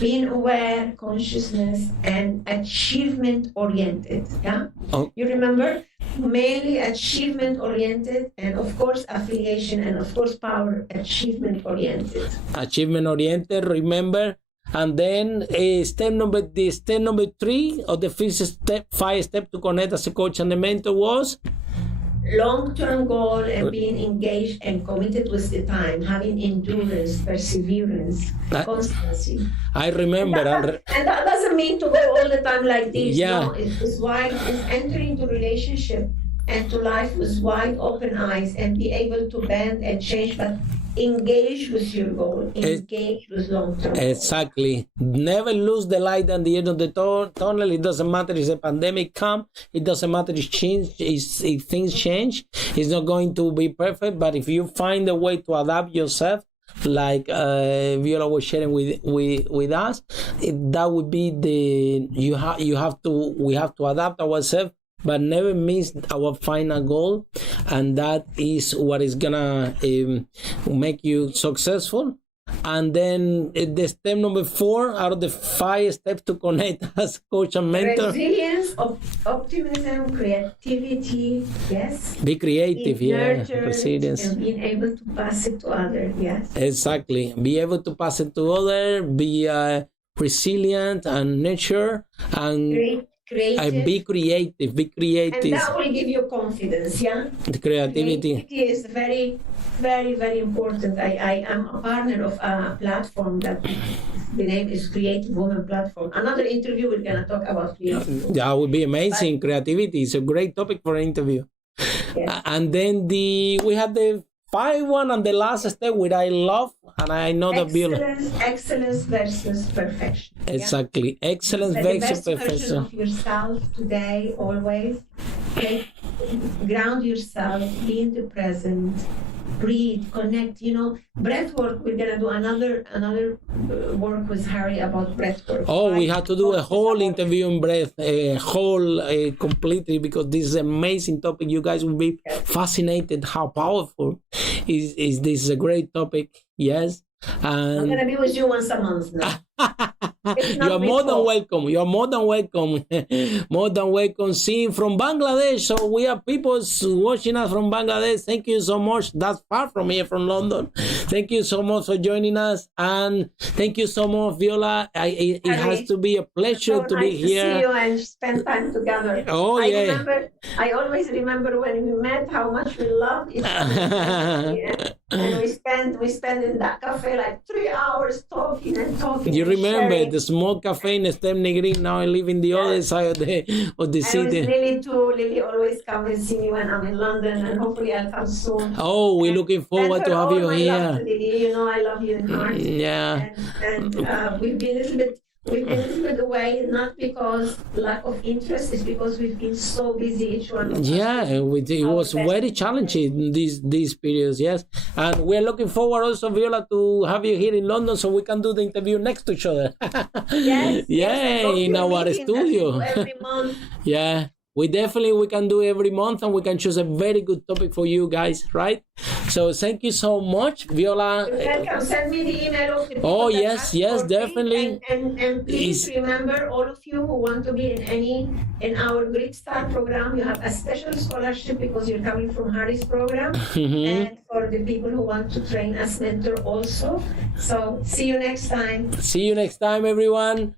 being aware, consciousness, and achievement oriented. Yeah. Oh. You remember, mainly achievement oriented, and of course affiliation, and of course power, achievement oriented. Achievement oriented. Remember. And then step number 3 of the 5 steps to connect as a coach and a mentor was? Long-term goal and being engaged and committed with the time, having endurance, perseverance, constancy. I remember. And that doesn't mean to go all the time like this. Yeah. No, it's entering into relationship and to life with wide open eyes, and be able to bend and change, but engage with your goal, engage with long-term goal. Exactly. Never lose the light at the end of the tunnel. It doesn't matter if a pandemic comes. It doesn't matter if things change. It's not going to be perfect, but if you find a way to adapt yourself, like Viola was sharing with us, that would be we have to adapt ourselves, but never miss our final goal, and that is what is gonna make you successful. And then the step number 4 out of the 5 steps to connect as coach and mentor. Resilience, optimism, creativity, yes. Be creative, resilience. And being able to pass it to others, yes. Exactly. Be able to pass it to others, be resilient and nurture, and creative. Be creative. And that will give you confidence, yeah? The creativity is very, very, very important. I am a partner of a platform that the name is Creative Women Platform. Another interview, we're going to talk about creative. That would be amazing. Creativity is a great topic for an interview. Yes. And then we have the 5 one and the last step, which I love, and I know that Viola. Excellence versus perfection. Exactly. Yeah? Excellence versus perfection. The best version of yourself today, always. Ground yourself, be in the present, breathe, connect. Breath work. We're gonna do another work with Harry about breath work. Oh, we have to do a whole interview in breath, completely, because this is an amazing topic. You guys will be fascinated how powerful is this. Is a great topic. Yes. And I'm gonna be with you once a month now. You are more than welcome. You are more than welcome. More than welcome. Seeing from Bangladesh. So we have people watching us from Bangladesh. Thank you so much. That's far from here, from London. Thank you so much for joining us. And thank you so much, Viola. It has to be a pleasure to be here. To see you and spend time together. Oh, I always remember when we met, how much we loved each other. And we spent in that cafe like 3 hours talking and talking. You remember sharing. the small cafe in Stepney Green? Now I live in the other side of the city. Lily always come and see me when I'm in London, and hopefully I'll come soon. Oh, we're looking forward to have you here. Lily, I love you in heart. Yeah. And we've been a little bit away, not because lack of interest, it's because we've been so busy each one of us. Yeah, it was very challenging these periods, yes. And we're looking forward also, Viola, to have you here in London so we can do the interview next to each other. Yes. Yeah, in our studio. Every month. Yeah. We can do every month, and we can choose a very good topic for you guys, right? So thank you so much, Viola. You're welcome. Send me the email of the people. Oh, yes, definitely. And please remember, all of you who want to be in our Great Star program, you have a special scholarship because you're coming from Harry's program. Mm-hmm. And for the people who want to train as mentor also. So see you next time. See you next time, everyone.